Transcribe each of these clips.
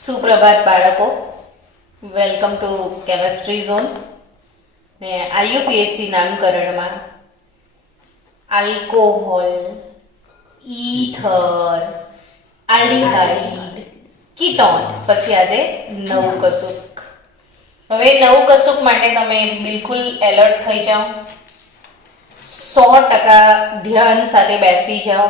સુપ્રભાત બાળકો, welcome to chemistry zone. ને IUPAC નામકરણમાં આલ્કોહોલ, ઈથર, આલ્ડીહાઇડ, કીટોન, પછી આજે નવું કશુંક. હવે નવું કશુંક માટે તમે બિલકુલ એલર્ટ થઈ જાઓ, 100% ધ્યાન સાથે બેસી જાઓ.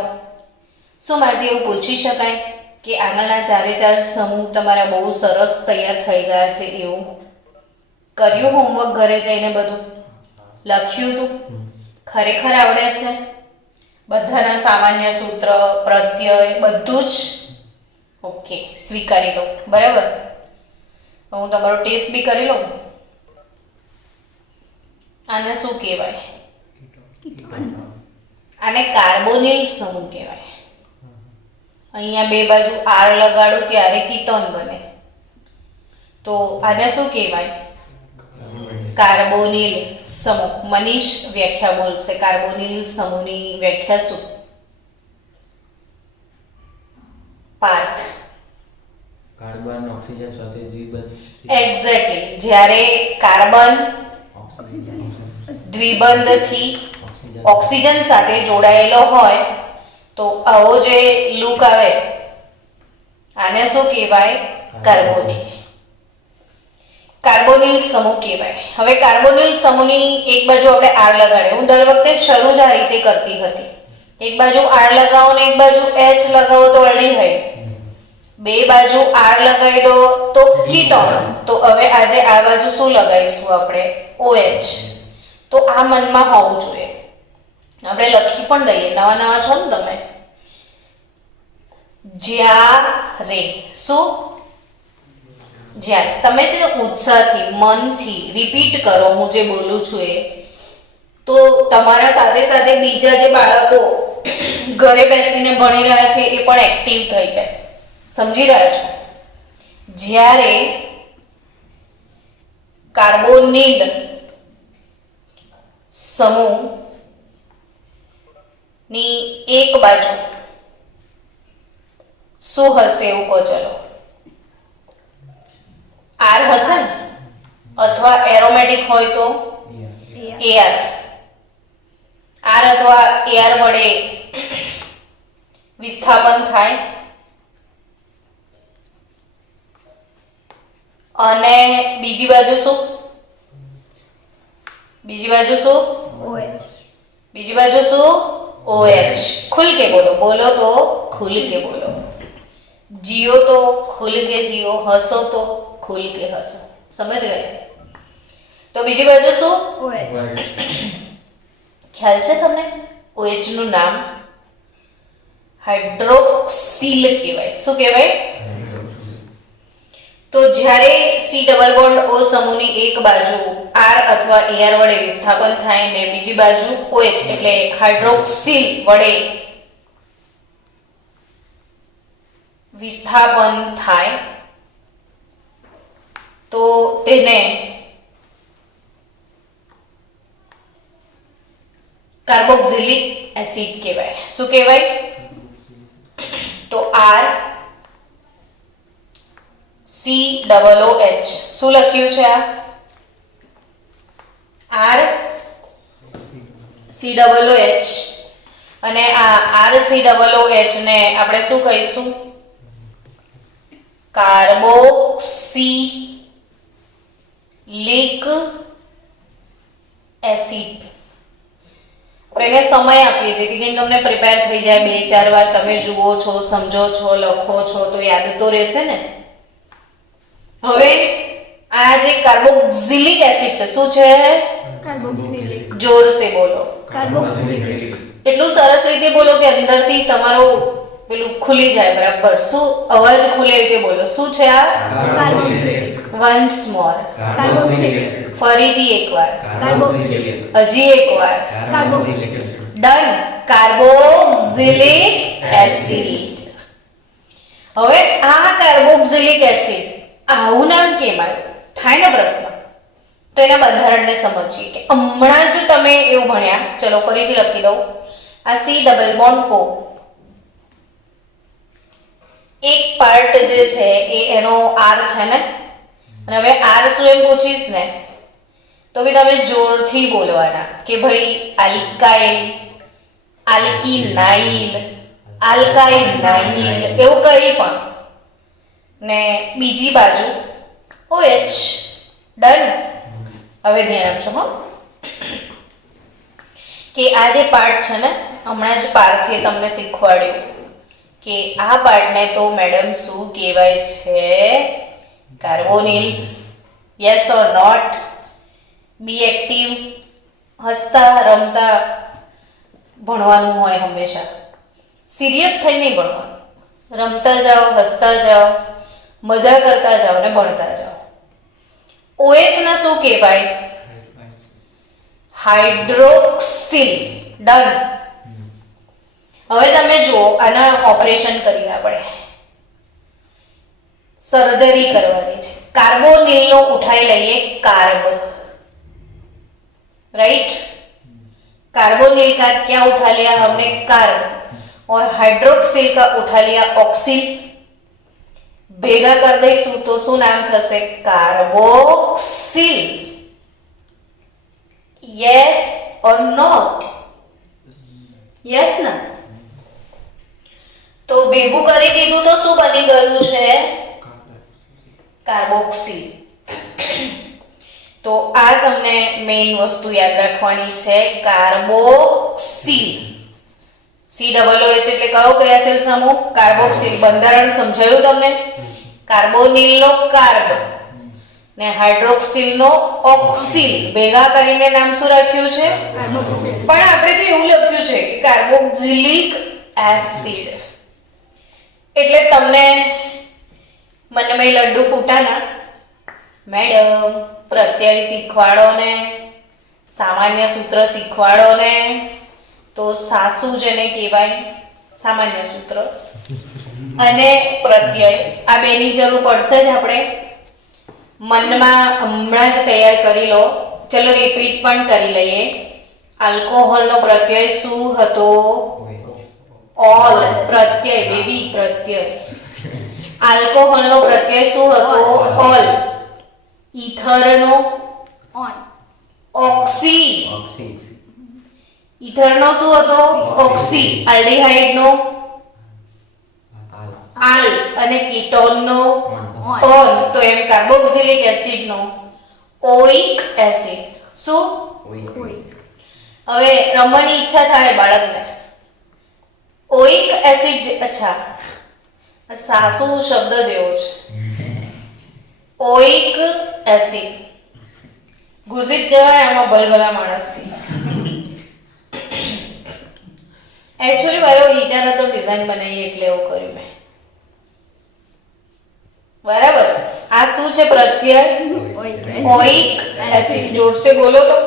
શું મારાથી એવું પૂછી શકાય કે આગળના ચારે ચાર સમૂહ તમારા બહુ સરસ તૈયાર થઈ ગયા છે? એવું કર્યું હોમવર્ક ઘરે જઈને? બધું લખ્યું હતું? ખરેખર આવડે છે? બધાના સામાન્ય સૂત્ર, પ્રત્યય બધું જ ઓકે સ્વીકારી લો, બરાબર? હું તમારો ટેસ્ટ બી કરી લઉં. આને શું કહેવાય? આને કાર્બોનિલ સમૂહ કહેવાય. અહીંયા બે બાજુ આર લગાડો ત્યારે કીટોન બને, તો આને શું કહેવાય? કાર્બોનિલ સમૂહ. મનીષ વ્યાખ્યા બોલશે. કાર્બોનિલ સમૂહની વ્યાખ્યા શું? પાર્થ. કાર્બન ઓક્સિજન સાથે દ્વિબંધ. એક્ઝેક્ટલી. જ્યારે કાર્બન દ્વિબંધથી ઓક્સિજન સાથે જોડાયેલો હોય તો આવો જે લૂક આવે આને શું કહેવાય? કાર્બોનિલ. કાર્બોનિલ સમૂહ કહેવાય. હવે કાર્બોનિલ સમૂહની એક બાજુ આપણે આર લગાડે. હું દર વખતે શરૂ જ આ રીતે કરતી હતી. એક બાજુ આર લગાવો ને એક બાજુ એચ લગાવો તો આલ્ડીહાઇડ. બે બાજુ આર લગાવી દો તો કીટોન. તો હવે આજે આ બાજુ શું લગાવીશું આપણે? OH. તો આ મનમાં હોવું જોઈએ. આપણે લખી પણ દઈએ, નવા નવા છો ને તમે. જ્યારે શું? જ્યારે તમે છે ને ઉત્સાહથી, મનથી રિપીટ કરો હું જે બોલું છું એ, તો તમારા સાથે સાથે બીજા જે બાળકો ઘરે બેસીને ભણી રહ્યા છે એ પણ એક્ટિવ થઈ જાય. સમજી રહ્યા છો? જ્યારે કાર્બોનિલ સમૂહ ની એક બાજુ શું હશે એવું કહો? ચલો, આર હશે ને, અથવા એરોમેટિક હોય તો AR. આર અથવા AR વડે વિસ્થાપન થાય અને બીજી બાજુ શું? બીજી બાજુ શું? બીજી બાજુ શું? OH. ખુલ કે બોલો, બોલો તો ખુલ કે બોલો. जियो तो खुल के जियो, हंसो तो खुल के हंसो. समझ गए? तो बीजी बाजू શું? ખ્યાલ છે તમને? OH નું નામ હાઇડ્રોક્સિલ કહેવાય. શું કહેવાય? તો જ્યારે C ડબલ બોન્ડ O સમૂહની એક બાજુ R અથવા AR વડે વિસ્થાપન થાય ને બીજી બાજુ OH એટલે હાઇડ્રોક્સિલ વડે વિસ્થાપન થાય તો તેને કાર્બોક્સિલિક એસિડ કહેવાય. શું કહેવાય? તો R COOH. શું લખ્યું છે આ? R COOH. અને આ RCOOH ને આપણે શું કહીશું? Carboxylic acid. એને સમય આપીએ જેથી કરીને તમને પ્રિપેર થઈ જાય. 2-4 વાર તમે જુઓ છો, સમજો છો, લખો છો તો યાદ તો રહેશે ને. હવે આ જે કાર્બોક્સિલિક એસિડ છે શું છે? કાર્બોક્સિલિક. જોર સે બોલો. કાર્બોક્સિલિક. એટલું સરસ રીતે બોલો કે અંદરથી તમારું પેલું ખુલી જાય. બરાબર? શું અવાજ ખુલે રીતે બોલો. શું છે આ? કાર્બોક્સિલિક. વન્સ મોર. કાર્બોક્સિલિક. ફરીથી એકવાર. કાર્બોક્સિલિક. હજી એકવાર. કાર્બોક્સિલિક. ડન. Carboxylic acid. હવે આ કાર્બોક્સિલિક એસિડ આવું નામ કેમ આવ્યું? થાય ને પ્રશ્ન. તો એના બંધારણને સમજીએ કે હમણાં જ તમે એવું ભણ્યા. ચલો ફરીથી લખી દઉં. આ C ડબલ બોન્ડ O એક પાર્ટ જે છે એ એનો આર છે ને, અને હવે આર શું એમ પૂછીશ ને તો બી તમે જોરથી બોલવાના કે ભાઈ આલ્કાઇલ, આલ્કિનાઇલ, આલ્કાઇનાઇલ એવું કરી પણ. ને બીજી બાજુ OH. ડન. હવે ધ્યાન આપજો હો કે આ જે પાર્ટ છે ને, હમણાં જ પાર્થે તમને શીખવાડ્યું કે આ પાર્ટને તો મેડમ શું કહેવાય છે? Carbonyl. Yes or not? Be active. હસતા રમતા ભણવાનું હોય હંમેશા, સિરિયસ થઈ નહીં ભણવાનું. રમતા જાઓ, હસતા જાઓ, મજા કરતા જાઓ ને ભણતા જાઓ. OH ના શું કહેવાય? હાઇડ્રોક્સિલ. ડન. હવે તમે જુઓ, આના ઓપરેશન કરીને આપણે સર્જરી કરવાની છે. કાર્બોનિલનો ઉઠાઈ લઈએ કાર્બ, राइट? कार्बोनिल का क्या उठा लिया हमने? कार्ब. और हाइड्रोक्सिल का उठा लिया ऑक्सिल. भेगा कर दईशु तो शू नाम थशे? कार्बोक्सिल. यस और नॉट? यस ना? तो भेगू करी दीधुं तो शू बनी गयुं छे? कार्बोक्सिल. तो आ तमने मेन वस्तु याद रखवानी छे, कार्बोक्सिल. COOH એટલે કયો ક્રિયાશીલ સમૂહ? કાર્બોક્સિલ. બંધારણ સમજાયું તમને? કાર્બોનિલનો કાર્બ ને હાઇડ્રોક્સિલનો ઓક્સિલ ભેગા કરીને નામ શું રાખ્યું છે? પણ આપણે તો એવું લખ્યું છે કે કાર્બોક્સિલિક એસિડ. એટલે તમને મનમાં લડ્ડુ ફૂટાના, મેડમ પ્રત્યય શીખવાડો ને, સામાન્ય સૂત્ર શીખવાડો ને. તો સાસુ જેને કહેવાય સામાન્ય સૂત્ર અને પ્રત્યય, આ બેની જરૂર પડશે જ. આપણે મનમાં હમણાં જ તૈયાર કરી લો. ચલો રિપીટ પણ કરી લઈએ. આલ્કોહોલનો પ્રત્યય શું હતો? ઓલ. પ્રત્યય બેબી, પ્રત્યય. આલ્કોહોલનો પ્રત્યય શું હતો? ઓલ. ઈથરનો ઓક્સી. ઈથરનો શું હતો? ઓક્સી. આલ્ડીહાઇડનો આલ અને કીટોનનો ઓન. તો એમ કાર્બોક્સિલિક એસિડનો ઓઇક એસિડ. શું? હવે રમવાની ઈચ્છા થાય બાળકને. ઓઇક એસિડ. અચ્છા, સાસુ શબ્દ જેવો છે. ઓઇક એસિડ ગુજિત જવાય આમાં ભલભલા માણસથી. એકચ્યુઅલી મારો વિચાર હતો ડિઝાઇન બનાવીએ એટલે એવું કર્યું મેં. બરાબર. આ શું છે? પ્રત્યય ઓઇક એસિડ. જોડશે બોલો તો.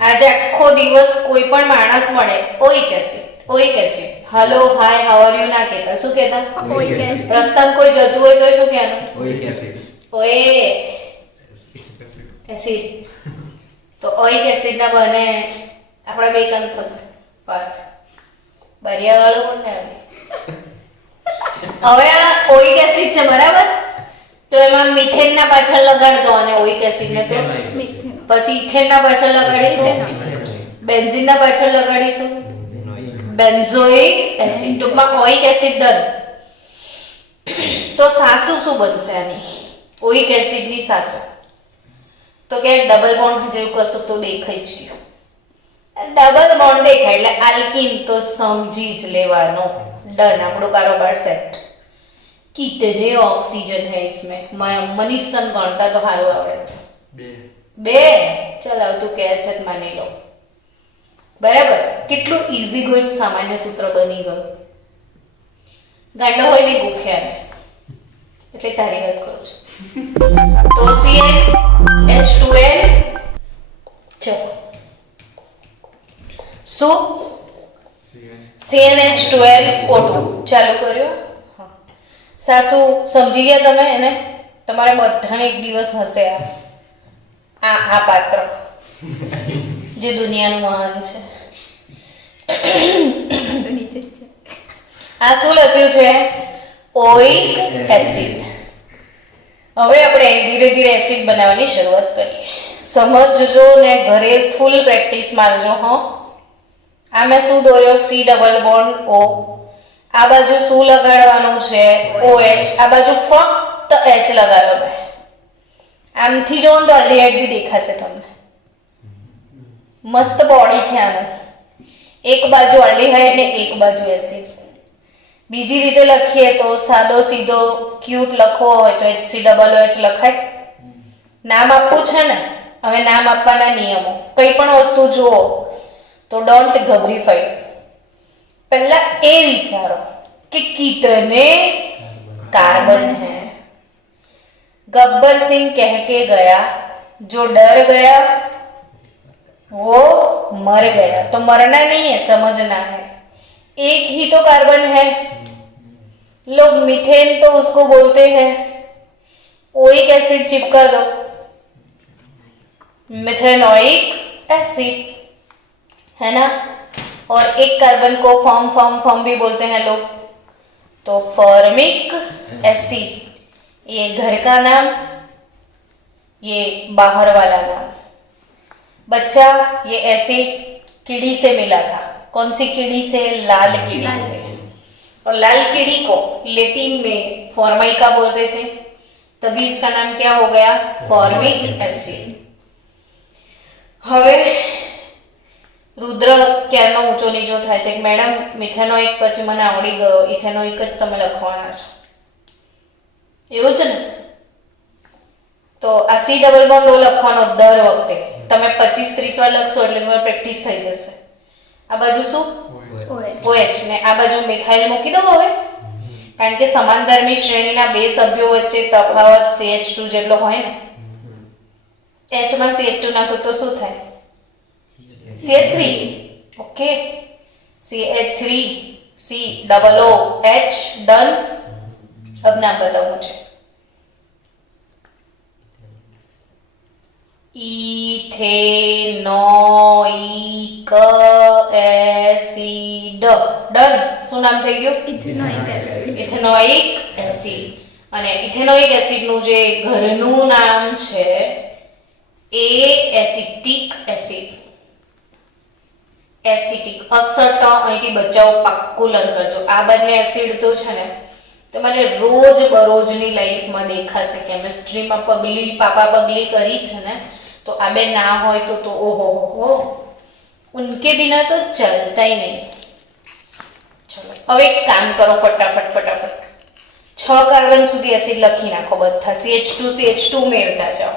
આજે આખો દિવસ કોઈ પણ માણસ મળે, oic acid, oic acid. Hello, hi, how are you ના કહેતા. શું કહેતા? રસ્તામાં કોઈ જતું હોય તો શું કહેવાનું? ઓએ એસિડ. તો ઓઇક એસિડ ના બને આપણા બે કામ થશે. પાર્થ બરિયા વાળો પણ ને. હવે આ ઓઇક એસિડ છે બરાબર, તો એમાં મિથેન ના પાછળ લગાડતો અને ઓઇક એસિડ ને તો પછી ઇથેન ના પાછળ લગાડીશું, બેન્ઝીન ના પાછળ લગાડીશું બેન્ઝોઇક એસિડ. ટૂંકમાં ઓઇક એસિડ ડન. તો સાસુ શું બનશે આની? ઓઇક એસિડ ની સાસુ. તો કે ડબલ બોન્ડ જેવું કશું તો દેખાઈ જ ગયું. डबल बॉन्ड देखा એટલે આલ્કીન તો સમજી જ લેવાનો. डन. આપણો કારોબાર સેટ. कितने ऑक्सीजन है इसमें? मनीष तन गणता तो हारू आवड़े. बे. चल आव तू કહે છે માની લો. બરાબર. કેટલું ઈઝી ગોઈંગ સામાન્ય સૂત્ર બની ગયું. ગાંડો હોય ને ગુખ્યા એટલે તારી વાત કરું છું. તો CnH2n ચલો શું? CnH2nO2 ચાલુ કર્યો. સાસુ સમજી ગયા તમે? એને તમારે બધાને એક દિવસ હશે આ પાત્ર જે દુનિયાનું મહાન છે. આ શું લખ્યું છે? ઓઇક એસિડ. હવે આપણે ધીરે ધીરે એસિડ બનાવવાની શરૂઆત કરીએ. સમજજો ને ઘરે ફૂલ પ્રેક્ટિસ મારજો. આ મેં શું દોર્યો? C double bond O. આ બાજુ શું લગાડવાનું છે? OH. આ બાજુ ફક્ત H લગાડો મેં. આમથી જો તો અલ્ડીહાઇડ બી દેખાશે તમને. મસ્ત બોડી છે આનું. એક બાજુ અલ્ડીહાઇડ ને એક બાજુ એસિડ. બીજી રીતે લખીએ તો સાદો સીધો ક્યુટ લખવો હોય તો HCOOH લખાય. નામ આપવું છે ને. હવે નામ આપવાના નિયમો. કઈ પણ વસ્તુ જુઓ તો ડોન્ટ ગભરીફાઈ. पहला ए विचारो कि कितने कार्बन हैं. गब्बर सिंह कह के गया, जो डर गया वो मर गया. तो मरना नहीं है, समझना है. एक ही तो कार्बन है. लोग मीथेन तो उसको बोलते हैं. ओइक एसिड चिपका दो, मिथेनोइक एसिड, है ना. और एक कार्बन को फॉर्म भी बोलते हैं लोग. तो फॉर्मिक एसिड, ये घर का नाम, ये बाहर वाला नाम. बच्चा, ये एसिड कीड़ी से मिला था. कौन सी कीड़ी से? लाल कीड़ी से. और लाल कीड़ी को लैटिन में फॉर्माइका बोलते थे, तभी इसका नाम क्या हो गया? Formic acid. હવે રુદ્ર ક્યારનો ઊંચો નીચો થાય છે કે મેડમ મિથેનોઇક પછી મને આવડી ગયો, ઇથેનોઇક જ તમે લખવાના છો, એવું છે ને. તો આ સી ડબલ બોન્ડ ઓ લખવાનો દર વખતે. તમે 25-30 વાર લખશો એટલે તમારી પ્રેક્ટિસ થઈ જશે. આ બાજુ શું? OH ને આ બાજુ મિથાઇલ મૂકી દો હવે. કારણ કે સમાનધર્મી શ્રેણીના બે સભ્યો વચ્ચે તફાવત CH2 જેટલો હોય ને. H માં CH2 નાખો તો શું થાય? CH3. Okay, CH3 COOH done. अब नाम बताओ मुझे. Ethanoic acid. ડન. શું નામ થઈ ગયું? Ethanoic acid. અને ઇથેનોઇક એસિડ નું જે ઘરનું નામ છે એ એસિટિક એસિડ. એસિટિક અસટ અહીંથી બચાવો, પાક્કું લર્ન કરજો. આ બંને એસિડ તો છે ને તમારે રોજ બરોજની લાઈફમાં દેખાશે. કેમિસ્ટ્રીમાં પાપા પગલી કરી છે ને, તો આ બે ના હોય તો ઓહો હો, ઉનકે બિના તો ચલતા ही नहीं. ચલો હવે એક કામ કરો, ફટાફટ 6 કાર્બન સુધી એસિડ લખી નાખો બધા. CH2 મેળતા જાઓ.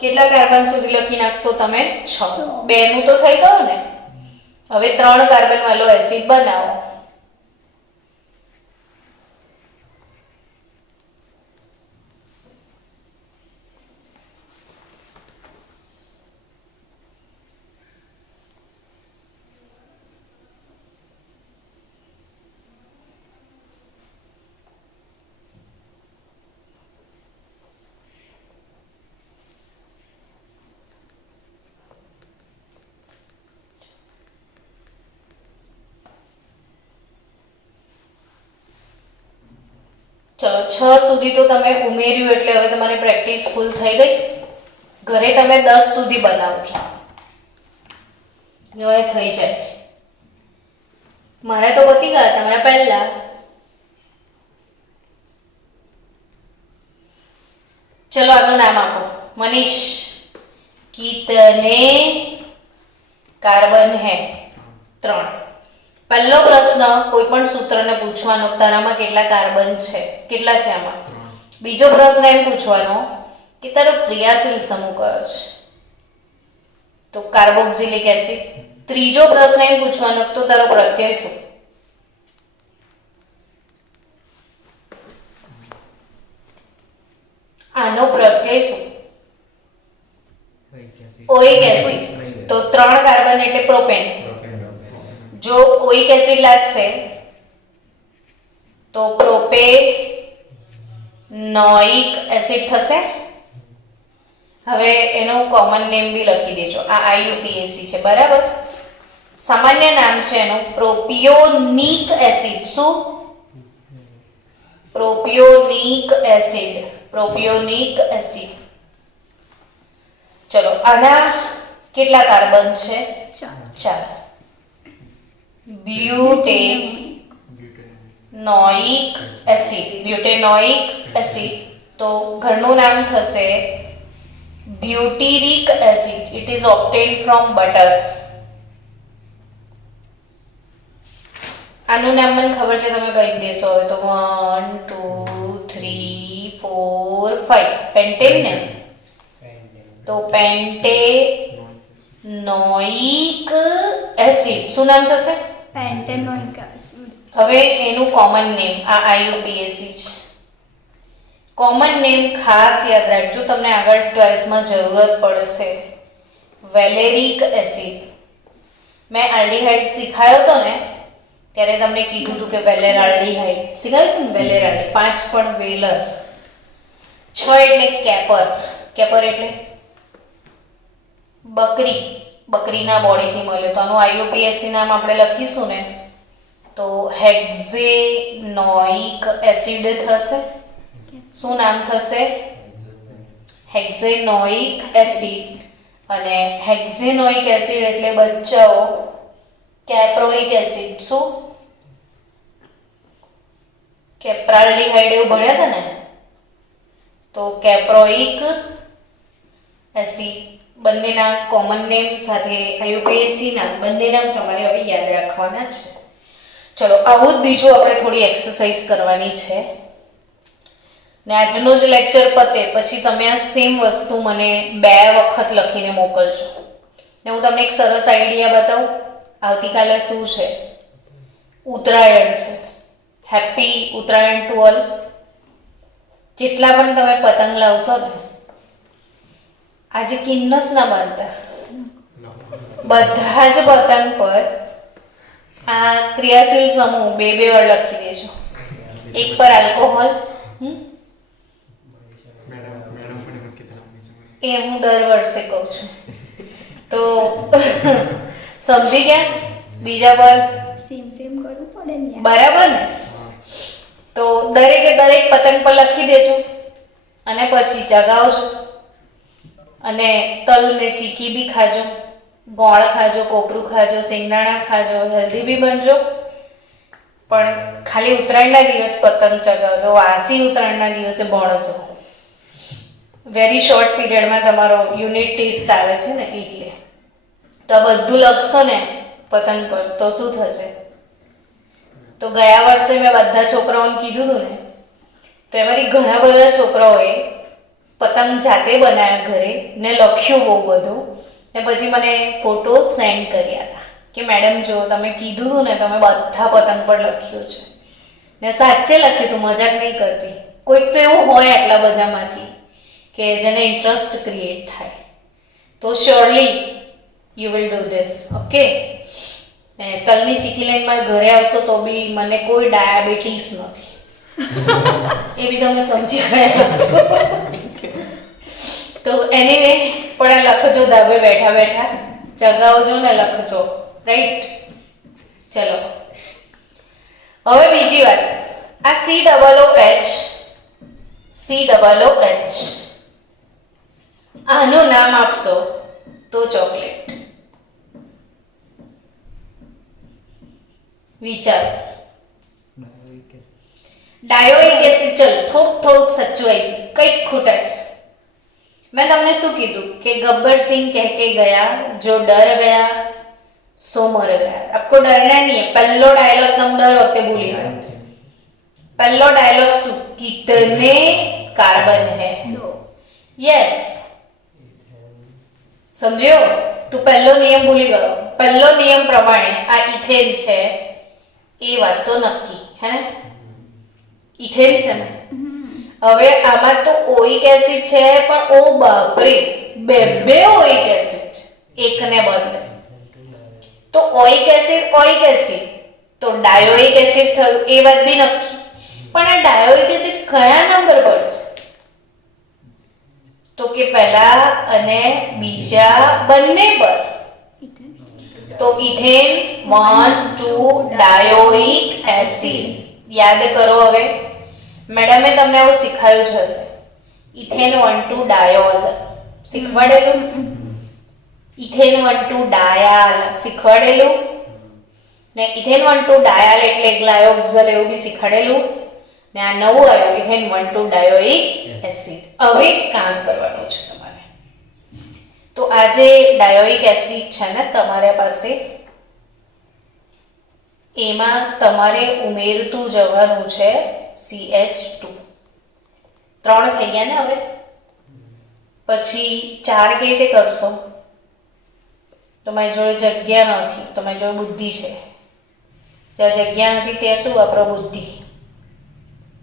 કેટલા કાર્બન સુધી લખી નાખશો તમે? 6. 2 નું તો થઈ ગયું ને. હવે 3 કાર્બન વાળો એસિડ બનાવો. ચલો 6 સુધી તો તમે ઉમેર્યું એટલે હવે તમારી પ્રેક્ટિસ ફૂલ થઈ ગઈ. ઘરે તમે 10 સુધી બનાવજો, હવે થઈ જાય. મારે તો પતી ગયા, તમારા પહેલા. ચલો આનું નામ આપો. મનીષ, કિતને કાર્બન હે? 3. પહેલો પ્રશ્ન કોઈ પણ સૂત્રને પૂછવાનો, તારામાં કેટલા કાર્બન છે, કેટલા છે આમાં. બીજો પ્રશ્ન એમ પૂછવાનો કે તારો ક્રિયાશીલ સમૂહ કયો છે, તો કાર્બોક્સિલિક એસિડ. ત્રીજો પ્રશ્ન એમ પૂછવાનો તો તારો પ્રત્યય શું. આનો પ્રત્યય શું? ઓઇક એસિડ. તો 3 કાર્બન એટલે પ્રોપેન. જો ઓઇક એસિડ લાગશે તો પ્રોપેનોઇક એસિડ થશે. હવે એનું કોમન નેમ બી લખી દેજો. આ IUPAC છે, બરાબર. સામાન્ય નામ છે એનું પ્રોપિયોનિક એસિડ. શું? Propionic acid. ચલો આના કેટલા કાર્બન છે? 4. Butanoic acid. તો ઘરનું નામ થશે butyric acid. It is obtained from butter. આનું નામ મને ખબર છે, તમે કહી દેશો હવે તો 1 2 3 4 5 પેન્ટેન ને, તો પેન્ટેનોઇક એસિડ. શું નામ થશે? પેન્ટેનોઇક એસિડ. હવે એનું કોમન નેમ આ IUPAC છે. કોમન નેમ ખાસ યાદ રાખજો, તમને આગળ 12th માં જરૂરત પડશે. વેલેરિક એસિડ. મેં આલ્ડીહાઇડ શીખાયો તો ને ત્યારે તમને કીધું હતું કે વેલેરાલ્ડીહાઇડ શીખાયું હતું ને, વેલેરાલ્ડી 5 પણ વેલર, 6 એટલે કેપર એટલે બકરીના બોડીથી મળે. તો આનું IUPAC નામ આપણે લખીશું ને તો હેક્ઝેનોઇક એસિડ થશે. શું નામ થશે? હેક્ઝેનોઇક એસિડ. અને હેક્ઝેનોઇક એસિડ એટલે બચ્ચાઓ કેપ્રોઇક એસિડ. શું? કેપ્રાલ્ડીહાઇડ એવું ભણ્યા હતા ને, તો કેપ્રોઇક એસિડ. બંનેના કોમન નેમ સાથે IUPAC ના બંને નામ તમારે હવે યાદ રાખવાના છે. ચલો આવું જ બીજું આપણે થોડી એક્સરસાઇઝ કરવાની છે ને આજનો જ લેક્ચર પતે પછી તમે આ સેમ વસ્તુ મને 2 વખત લખીને મોકલજો ને હું તમને એક સરસ આઈડિયા બતાવું. આવતીકાલે શું છે? ઉત્તરાયણ છે. Happy Uttarayan to all. જેટલા પણ તમે પતંગ લાવશો ને, આજે કિન્નસ ના બાંધતા, બધા જ પતંગ પર આ ક્રિયાશીલ સમૂહ 2 વાર લખી દેજો. એક પર આલ્કોહોલ, એ હું દર વર્ષે કહું છું, તો સમજી ગયા? બીજા પર સેમ કરવું પડે ને યાર. બરાબર ને? તો દરેકે દરેક પતંગ પર લખી દેજો અને પછી ચગાવજો. અને તલ ને ચીકી બી ખાજો, ગોળ ખાજો, કોપરું ખાજો, શેંગદાણા ખાજો, હેલ્ધી બી બનજો. પણ ખાલી ઉત્તરાયણના દિવસ પતંગ ચગાવજો, વાસી ઉત્તરાયણના દિવસે ભણજો. વેરી શોર્ટ પીરિયડમાં તમારો યુનિટ ટેસ્ટ આવે છે ને એટલે. તો આ બધું લખશો ને પતંગ પર તો શું થશે? તો ગયા વર્ષે મેં બધા છોકરાઓને કીધું હતું ને, તો એમાંથી ઘણા બધા છોકરાઓએ પતંગ જાતે બનાવ્યા ઘરે ને લખ્યું બહુ બધું ને પછી મને ફોટો સેન્ડ કર્યા હતા કે મેડમ જો તમે કીધું હતું ને તમે બધા પતંગ પર લખ્યું છે ને સાચે લખ્યું હતું, મજાક નહીં કરતી. કોઈક તો એવું હોય આટલા બધામાંથી કે જેને ઇન્ટરેસ્ટ ક્રિએટ થાય. તો surely you will do this. Okay? તલની ચીકી લઈને મારા ઘરે આવશો તો બી મને કોઈ ડાયાબિટીસ નથી, એ બી તમે સમજી ગયા હશો. તો એનીવે પણ આ લખજો, ધાબે બેઠા બેઠા ચગાવજો ને લખજો. રાઈટ? ચલો હવે બીજી વાત, આ COOH આનું નામ આપશો તો ચોકલેટ. વિચાર. ડાયોઇક એસિડ. ચલો થોડુંક સચ્ચું આવી, કંઈક ખૂટે છે. મેં તમને શું કીધું કે ગબ્બર સિંહ કह के गया जो डर गया सो मर गया. आपको डरना नहीं है. पहलो डायलॉग तुम डर वक्त भूली जाओ. पहलो डायलॉग શું? कितने कार्बन है? यस, સમજ્યો? તું પહેલો નિયમ ભૂલી ગયો. પહેલો નિયમ પ્રમાણે આ ઇથેન છે એ વાત તો નક્કી હે ને? ઇથેન છે ને? હવે આમાં તો ઓઇક એસિડ છે પણ ઓ બાપરે, બે ઓઇક એસિડ એકને બદલે. તો ઓઇક એસિડ તો ડાયોઇક એસિડ થયું એ વાત બી નક્કી. પણ આ ડાયોઇક એસિડ કયા નંબર પર છે? તો કે પહેલા અને બીજા બંને પર. તો ઇથેન 1 2 ડાયોઇક એસિડ. યાદ કરો હવે, મેડમે તમને એવું શીખાયું જ હશે. ઇથેન 1,2 ડાયોલ શીખવાડેલું. ઇથેન 1,2 ડાયાલ શીખવાડેલું ને ઇથેન 1,2 ડાયાલ એટલે ગ્લાયોક્સલ એવું બી શીખવાડેલું ને આ નવું આવ્યું ઇથેન 1,2 ડાયોઇક એસિડ. હવે કામ કરવાનું છે તમારે. તો આ જે ડાયોઇક એસિડ છે ને તમારા પાસે, એમાં તમારે ઉમેરતું જવાનું છે CH2. 3 થઈ ગયા ને હવે. પછી 4 કેવી રીતે કરશો? તમારી જોડે જગ્યા નથી, તમારી જોડે બુદ્ધિ છે. જ્યાં જગ્યા નથી ત્યાં શું વાપરો? બુદ્ધિ.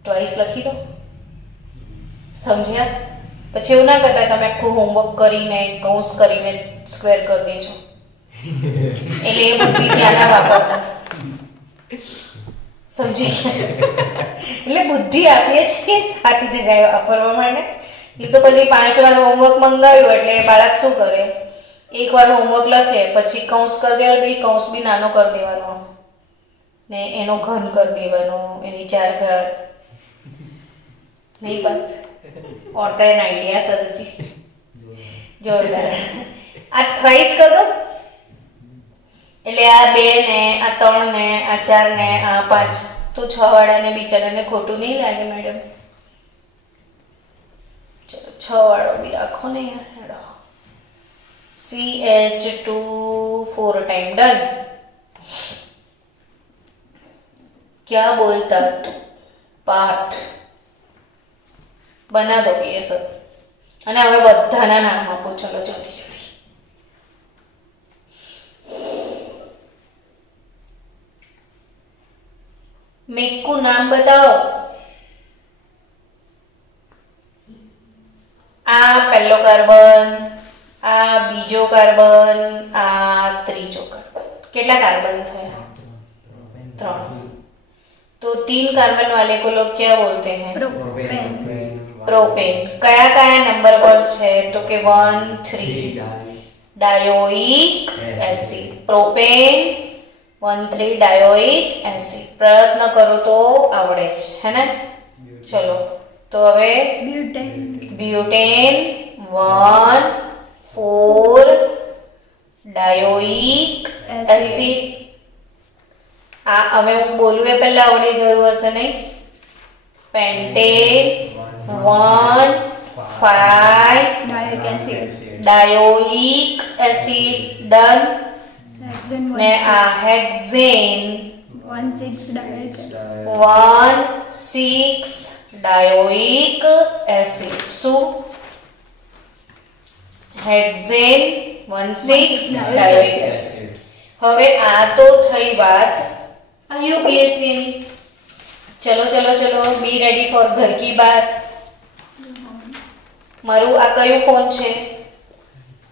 ટ્વાઇસ લખી દો. સમજ્યા? પછી એવું ના કરતા તમે આખું હોમવર્ક કરીને કૌંસ કરીને સ્ક્વેર કરી દેજો. એટલે એ બુદ્ધિ ત્યાં ના વાપરતા. સમજી ગયા? એટલે બુદ્ધિ આપીએ છીએ સારી જગ્યાએ વાપરવા માટે. એ તો પછી 5 વાર હોમવર્ક મંગાવ્યું એટલે બાળક શું કરે? એકવાર હોમવર્ક લખે પછી કૌંસ કરી દેવાનો, બી કૌંસ બી નાનો કરી દેવાનો ને એનો ઘન કરી દેવાનો, એની 4 ઘાત. નહીં બાત और का एन आइडिया सर जी जोरदार. આ થ્રાઈસ કર દો એટલે આ 2 ને આ 3 ને આ 4 ને આ 5 તો 6 વાળાને બિચારાને ખોટું નહીં લાગે મેડમ. ચલો 6 વાળો બી રાખો ને યાર. હેડો CH2 4 टाइम डन. क्या बोलता तू? पार्थ बना दो ये सब. અને હવે બધાના નામ આપો. ચલો જલ્દી જલ્દી. મેકુ નામ बताओ. આ પહેલો કાર્બન, આ બીજો કાર્બન, આ ત્રીજો કાર્બન. કેટલા કાર્બન થયા? 3. तो 3 कार्बन वाले को लोग क्या बोलते हैं? प्रोपेन. प्रोपेन. कया कया नंबर पर है? तो के 1 3 dioic acid. Propane 1 3 dioic acid. प्रयत्न करो तो आवड़े है ना. चलो तो હવે ब्यूटेन. Butane 1 4 dioic acid. આ હવે હું બોલું એ પહેલા આવડી ગયું હશે નહીં? Pentane 1 5 dioic acid. Dioic acid done. Hexane ને આ hexane 1,6 dioic acid. 1,6 dioic acid. શું? Hexane 1,6 dioic acid. હવે આ તો થઈ વાત IUPAC ની. ચલો ચલો ચલો બી રેડી ફોર ઘર કી બાત. મારું આ કયો ફોન છે?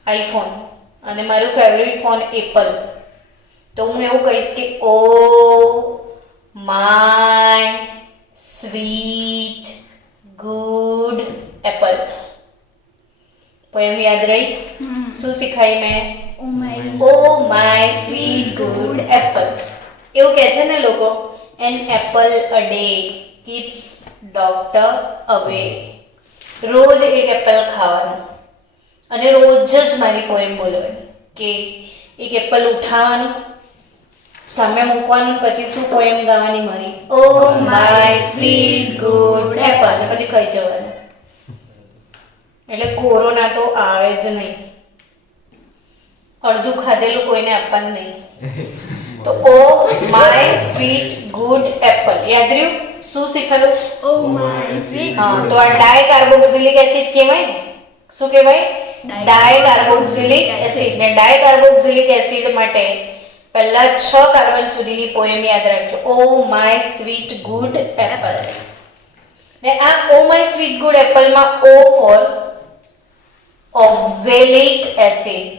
આઈફોન. અને મારું ફેવરિટ ફોન એપલ. તો હું એવું કહીશ કે ઓ my sweet good Apple. Poem યાદ રહી? શું શીખાઈ મેં? Oh my O my sweet good Apple. એવું કહે છે ને લોકો, an apple a day keeps doctor અવે. રોજ એક એપલ ખાવાનું અને રોજ જ મારી પોએમ બોલવાની કે એક એપલ ઉઠાવવાનું, સામે મૂકવાનું, પછી શું પોએમ ગાવાની મારી? ઓ માય સ્વીટ ગુડ એપલ. પછી ખાઈ જવાનું. એટલે કોરોના તો આવે જ નહીં. અડધું ખાધેલું કોઈને આપવાનું નહીં. તો ઓ માય સ્વીટ ગુડ એપલ યાદ રહ્યું? શું શીખાયું? Oh my sweet. હા, તો આ ડાયકાર્બોક્સિલિક એસિડ કહેવાય ને. શું કહેવાય? ડાયકાર્બોક્સિલિક એસિડ. ને ડાયકાર્બોક્સિલિક એસિડ માટે પહેલા 6 કાર્બન સુધીની પોએમ યાદ રાખજો. O my sweet good apple. ને આ ઓ માય સ્વીટ ગુડ એપલમાં O for oxalic acid.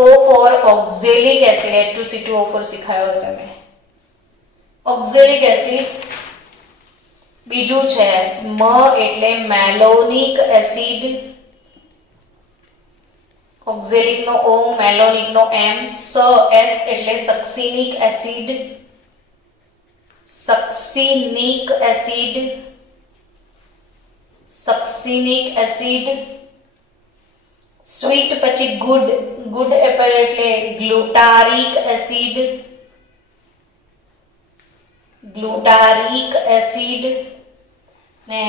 O for oxalic acid. H2C2O4 શીખાયો હશે મેં. Oxalic acid. બીજું છે મ એટલે મેલોનિક એસિડ. ઓક્ઝેલિક નો O, મેલોનિક નો M, S એટલે succinic acid. Succinic succinic acid, sweet પછી ગુડ એપલ એટલે ગ્લુટારિક એસિડ ને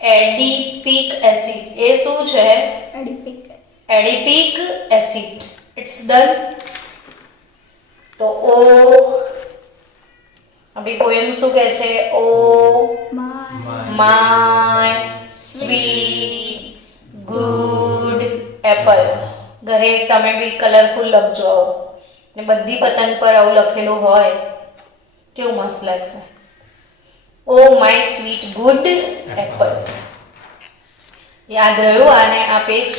એડિપિક એસિડ. એ શું છે? Adipic acid. Adipic acid. It's done. તો ઓ આપણી પોએમ શું કહે છે? O my sweet good apple. ઘરે તમે બી કલરફુલ લખજો ને બધી પતંગ પર આવું લખેલું હોય કેવું મસ્ત લાગશે. ઓ માય સ્વીટ ગુડ એપલ. યાદ રહ્યું આને આ પેજ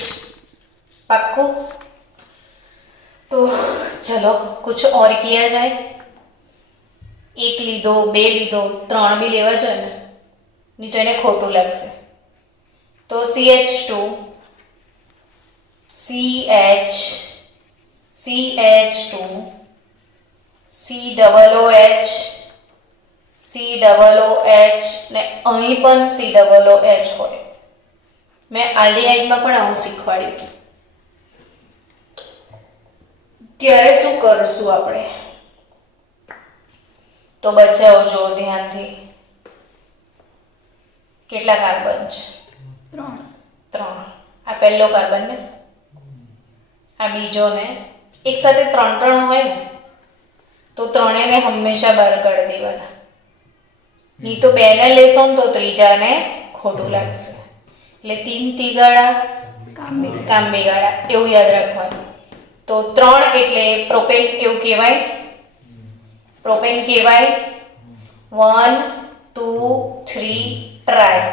पक्कू? तो चलो कुछ और किया जाए. एक લીધો, બે લીધો, ત્રણ બી લેવા જોઈએ ને, નહીં તો એને ખોટું લાગશે. તો CH2 COOH ને અહીં પણ COOH હોય. મેં આલ્ડીહાઇડમાં પણ આવું શીખવાડ્યું હતું. ત્યારે શું કરશું આપણે? તો બચાવજો ધ્યાનથી. કેટલા કાર્બન છે? 3. આ પહેલો કાર્બન ને આ બીજો ને એક સાથે 3 હોય ને તો ત્રણેયને હંમેશા બહાર કાઢી દેવાના. નહીં તો બે ને લેશો ને તો ત્રીજાને ખોટું લાગશે. એટલે 3 તીગાડા કાંબીગાડા એવું યાદ રાખવાનું. તો 3 એટલે પ્રોપેન એવું કહેવાય. પ્રોપેન કહેવાય. 1 2 3 ટ્રાય.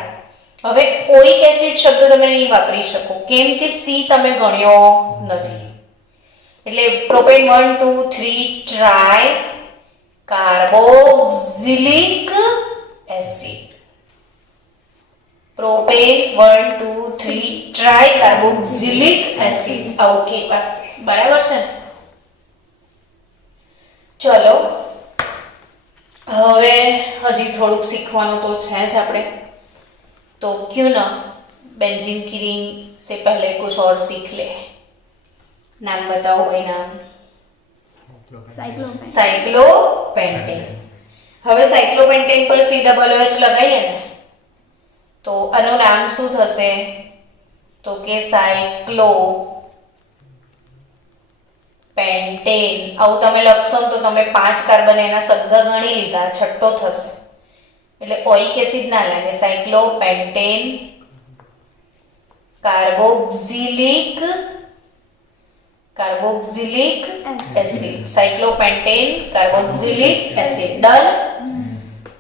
હવે ઓઇક એસિડ શબ્દ તમે નહીં વાપરી શકો, કેમ કે સી તમે ગણ્યો નથી. એટલે propane 1 2 3 try carboxylic acid. Propane 1 2 3 try carboxylic acid આવું કહેવાશે. બરાબર છે ને? ચલો હવે હજી થોડુંક શીખવાનું તો છે જ આપણે. तो क्यों ना बेंजीन की रिंग से पहले कुछ और सीख ले. नाम बताओ भाई. नाम साइक्लोपेंटेन. હવે સાયક્લોપેન્ટેન પર COOH લગાવીએ ને તો આનું નામ શું થશે? તો કે સાયક્લોપેન્ટેન. આવું તમે લખશો ને તો તમે 5 કાર્બન એના સદગા ગણી લીધા, છઠ્ઠો થશે. એટલે ઓઇક એસિડ ના લાગે. Cyclopentane carboxylic acid. Cyclopentane carboxylic acid. Done.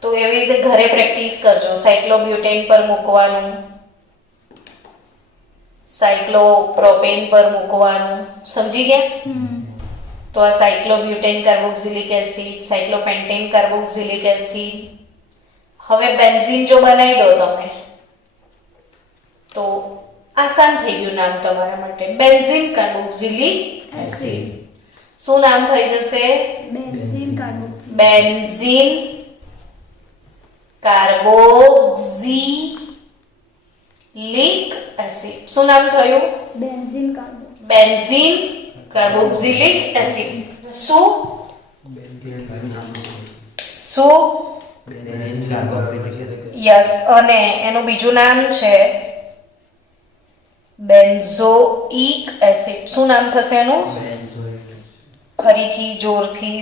તો એવી રીતે ઘરે પ્રેક્ટિસ કરજો. સાયક્લોબ્યુટેન પર મૂકવાનું, સાયક્લોપ્રોપેન પર મૂકવાનું. સમજી ગયા? તો આ cyclobutane carboxylic acid, cyclopentane carboxylic acid. હવે બેન્ઝીન જો બનાવી દો તમે તો આસાન થઈ ગયું નામ તમારા માટે. Benzene carboxylic acid. શું નામ થઈ જશે? Benzene carboxylic acid. શું નામ થયું? Benzene carboxylic acid. શું યસ. અને એનું બીજું નામ છે બેન્ઝોઇક એસિડ. શું નામ થશે એનું? ફરીથી જોરથી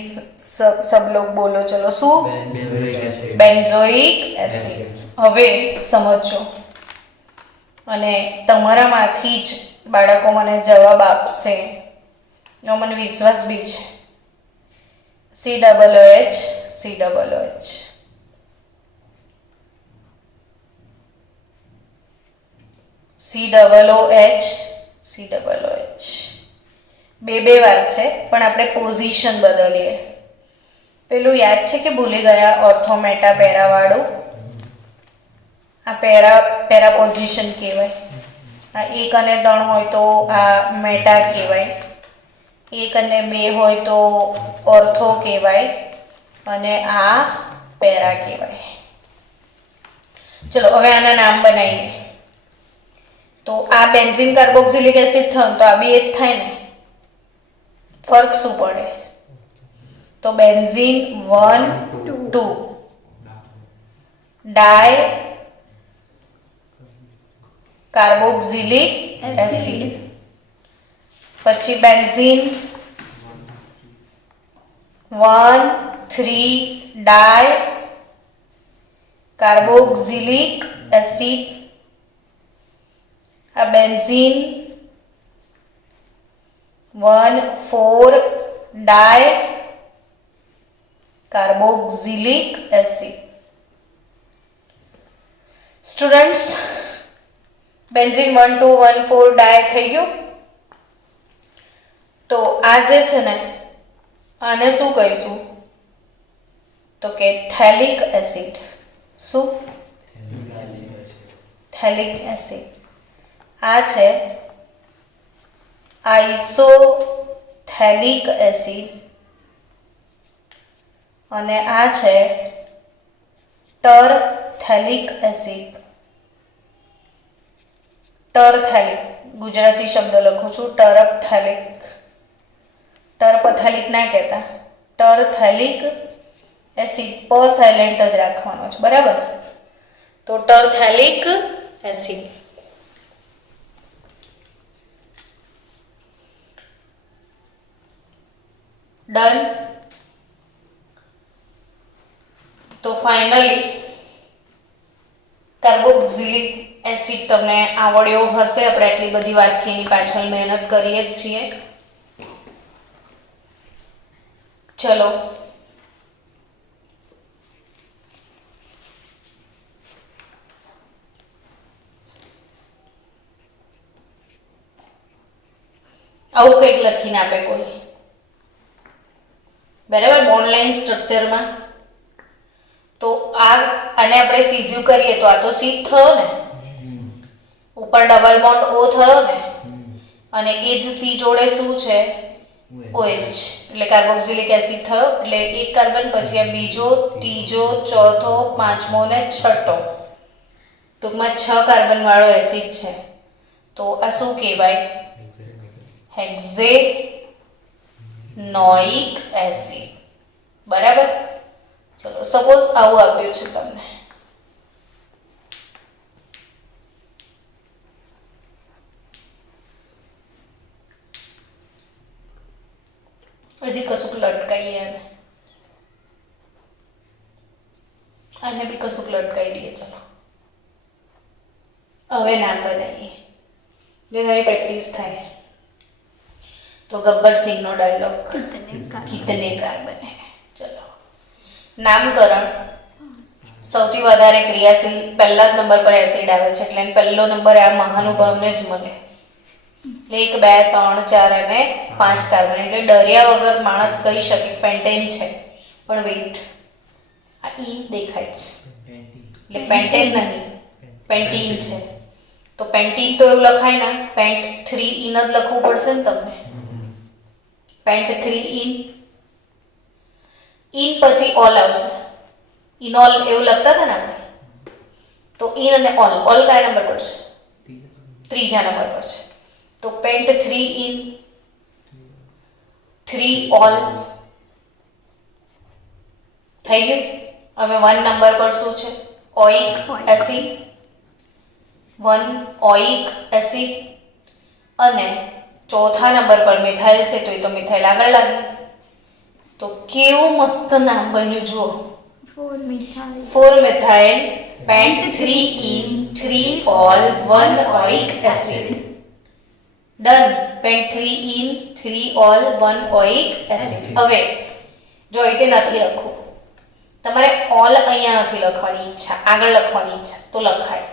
સબ લોગ બોલો. ચલો. શું? Benzoic acid. હવે સમજો અને તમારામાંથી જ બાળકો મને જવાબ આપશે એનો મને વિશ્વાસ બી છે. COOH. COOH બે વાર છે પણ આપણે પોઝિશન બદલીએ. પેલું યાદ છે કે ભૂલી ગયા? ઓર્થોમેટા પેરા વાળું. આ પેરા પોઝિશન કહેવાય. આ 1 અને 3 હોય તો આ મેટા કહેવાય. એક અને બે હોય તો ઓર્થો કહેવાય અને આ પેરા કહેવાય. ચલો હવે આના નામ બનાવીએ. તો આ બેન્ઝીન કાર્બોક્સિલિક એસિડ થયો તો આ બી એ જ થાય ને. ફરક શું પડે? તો બેન્ઝીન 1 2 ડાય કાર્બોક્સિલિક એસિડ. પછી બેન્ઝીન 1 3 ડાય કાર્બોક્સિલિક એસિડ. આ બેન્ઝીન 1 4 ડાય કાર્બોક્સિલિક એસિડ. સ્ટુડન્ટ્સ, બેન્ઝીન 1 2 1 4 ડાય થઈ ગયું. તો આ જે છે ને આને શું કહીશું? તો કે થેલિક એસિડ. શું? થેલિક એસિડ. આ છે આઇસોથેલિક એસિડ અને આ છે ટરથેલિક એસિડ. ટરથેલિક ગુજરાતી શબ્દ લખું છું. ટરપથેલિક, ટર્પથેલિક ના કહેતા. ટરથેલિક એસિડ પ સાયલેન્ટ જ રાખવાનો છે, બરાબર? તો ટરથેલિક એસિડ. ડન. તો ફાઇનલી કાર્બોક્સિલિક એસિડ તમને આવડ્યો હશે. આપણે આટલી બધી વાતથી એની પાછળ મહેનત કરીએ જ છીએ. ચલો આવું કંઈક લખીને આપે કોઈ, બરાબર, ઓનલાઈન સ્ટ્રક્ચરમાં. તો આને આપણે સીધું કરીએ તો આ તો સીધ થયો ને, ઉપર ડબલ બોન્ડ ઓ થયો ને, અને એ જ સી જોડે શું છે? OH, એટલે કાર્બોક્સિલિક એસિડ થયો. એટલે એક કાર્બન પછી આ બીજો, ત્રીજો, ચોથો, પાંચમો ને છઠ્ઠો, ટૂંકમાં 6 કાર્બન વાળો એસિડ છે. તો આ શું કહેવાય? હેક્ઝેનોઇક એસિડ. બરાબર. ચલો સપોઝ આવું આપ્યું છે તમને. હજી કશુંક લટકાઈએ આને બી કશુંક લટકાઈ દઈએ. ચલો હવે નામ બનાવીએ, જેનારી પ્રેક્ટિસ થાય. તો ગબ્બર સિંહનો ડાયલોગ, કિતને કાર્બન હે. ચલો નામકરણ. સૌથી વધારે ક્રિયાશીલ પહેલા જ નંબર પર એસિડ આવે છે, એટલે પહેલો નંબર આ મહાનુભાવને જ મળે. એટલે 1 2 3 4 અને 5 કાર્બન. એટલે ડર્યા વગર માણસ કહી શકે પેન્ટેન છે. પણ વેઇટ, આ ઈ દેખાય છે એટલે પેન્ટેન નહીં, પેન્ટીન છે. તો પેન્ટીન તો એવું લખાય ને, પેન્ટ 3 ઇન જ લખવું પડશે ને તમને. Pant 3 in. ઇન પછી ઓલ આવશે. ઇનોલ એવું લખતા હતા ને આપણે. તો ઇન અને ઓલ, ઓલ કયા નંબર પર છે? ત્રીજા નંબર પર છે. તો પેન્ટ 3 ઇન, 3 ઓલ થઈ ગયું. હવે 1 નંબર પર શું છે? ઓઇક એસિડ. 1 ઓઇક એસિડ. અને ચોથા નંબર પર મિથાઇલ છે, તો એ તો મિથાઇલ આગળ લાગે. તો કેવું મસ્ત નામ બન્યું જુઓ. 4 methyl. 4 methyl pant 3 in 3 all 1 ઓઇક acid. Done. Pant 3 in 3 all 1 ઓઇક acid. હવે જો એ નથી લખવું, તમારે ઓલ અહીંયા નથી લખવાની ઈચ્છા, આગળ લખવાની ઈચ્છા, તો લખાય.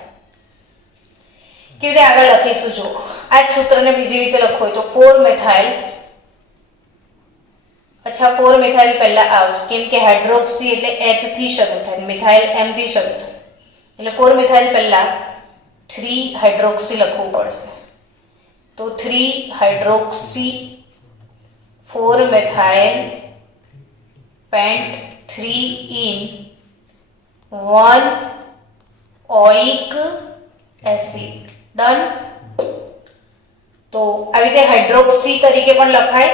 કેવી રીતે આગળ લખીશું? જો આ જ સૂત્રને બીજી રીતે લખવું હોય તો 4 મિથાઇલ. અચ્છા, 4 મિથાઇલ પહેલા આવશે, કેમ કે હાઇડ્રોક્સી એટલે H થી શરૂ થાય, મિથાઇલ M થી શરૂ થાય. એટલે 4 મિથાઇલ પહેલા 3 હાઇડ્રોક્સી લખવું પડશે. તો 3 hydroxy 4 methyl pent 3 in 1 oic acid. Done. તો આવી રીતે હાઇડ્રોક્સી તરીકે પણ લખાય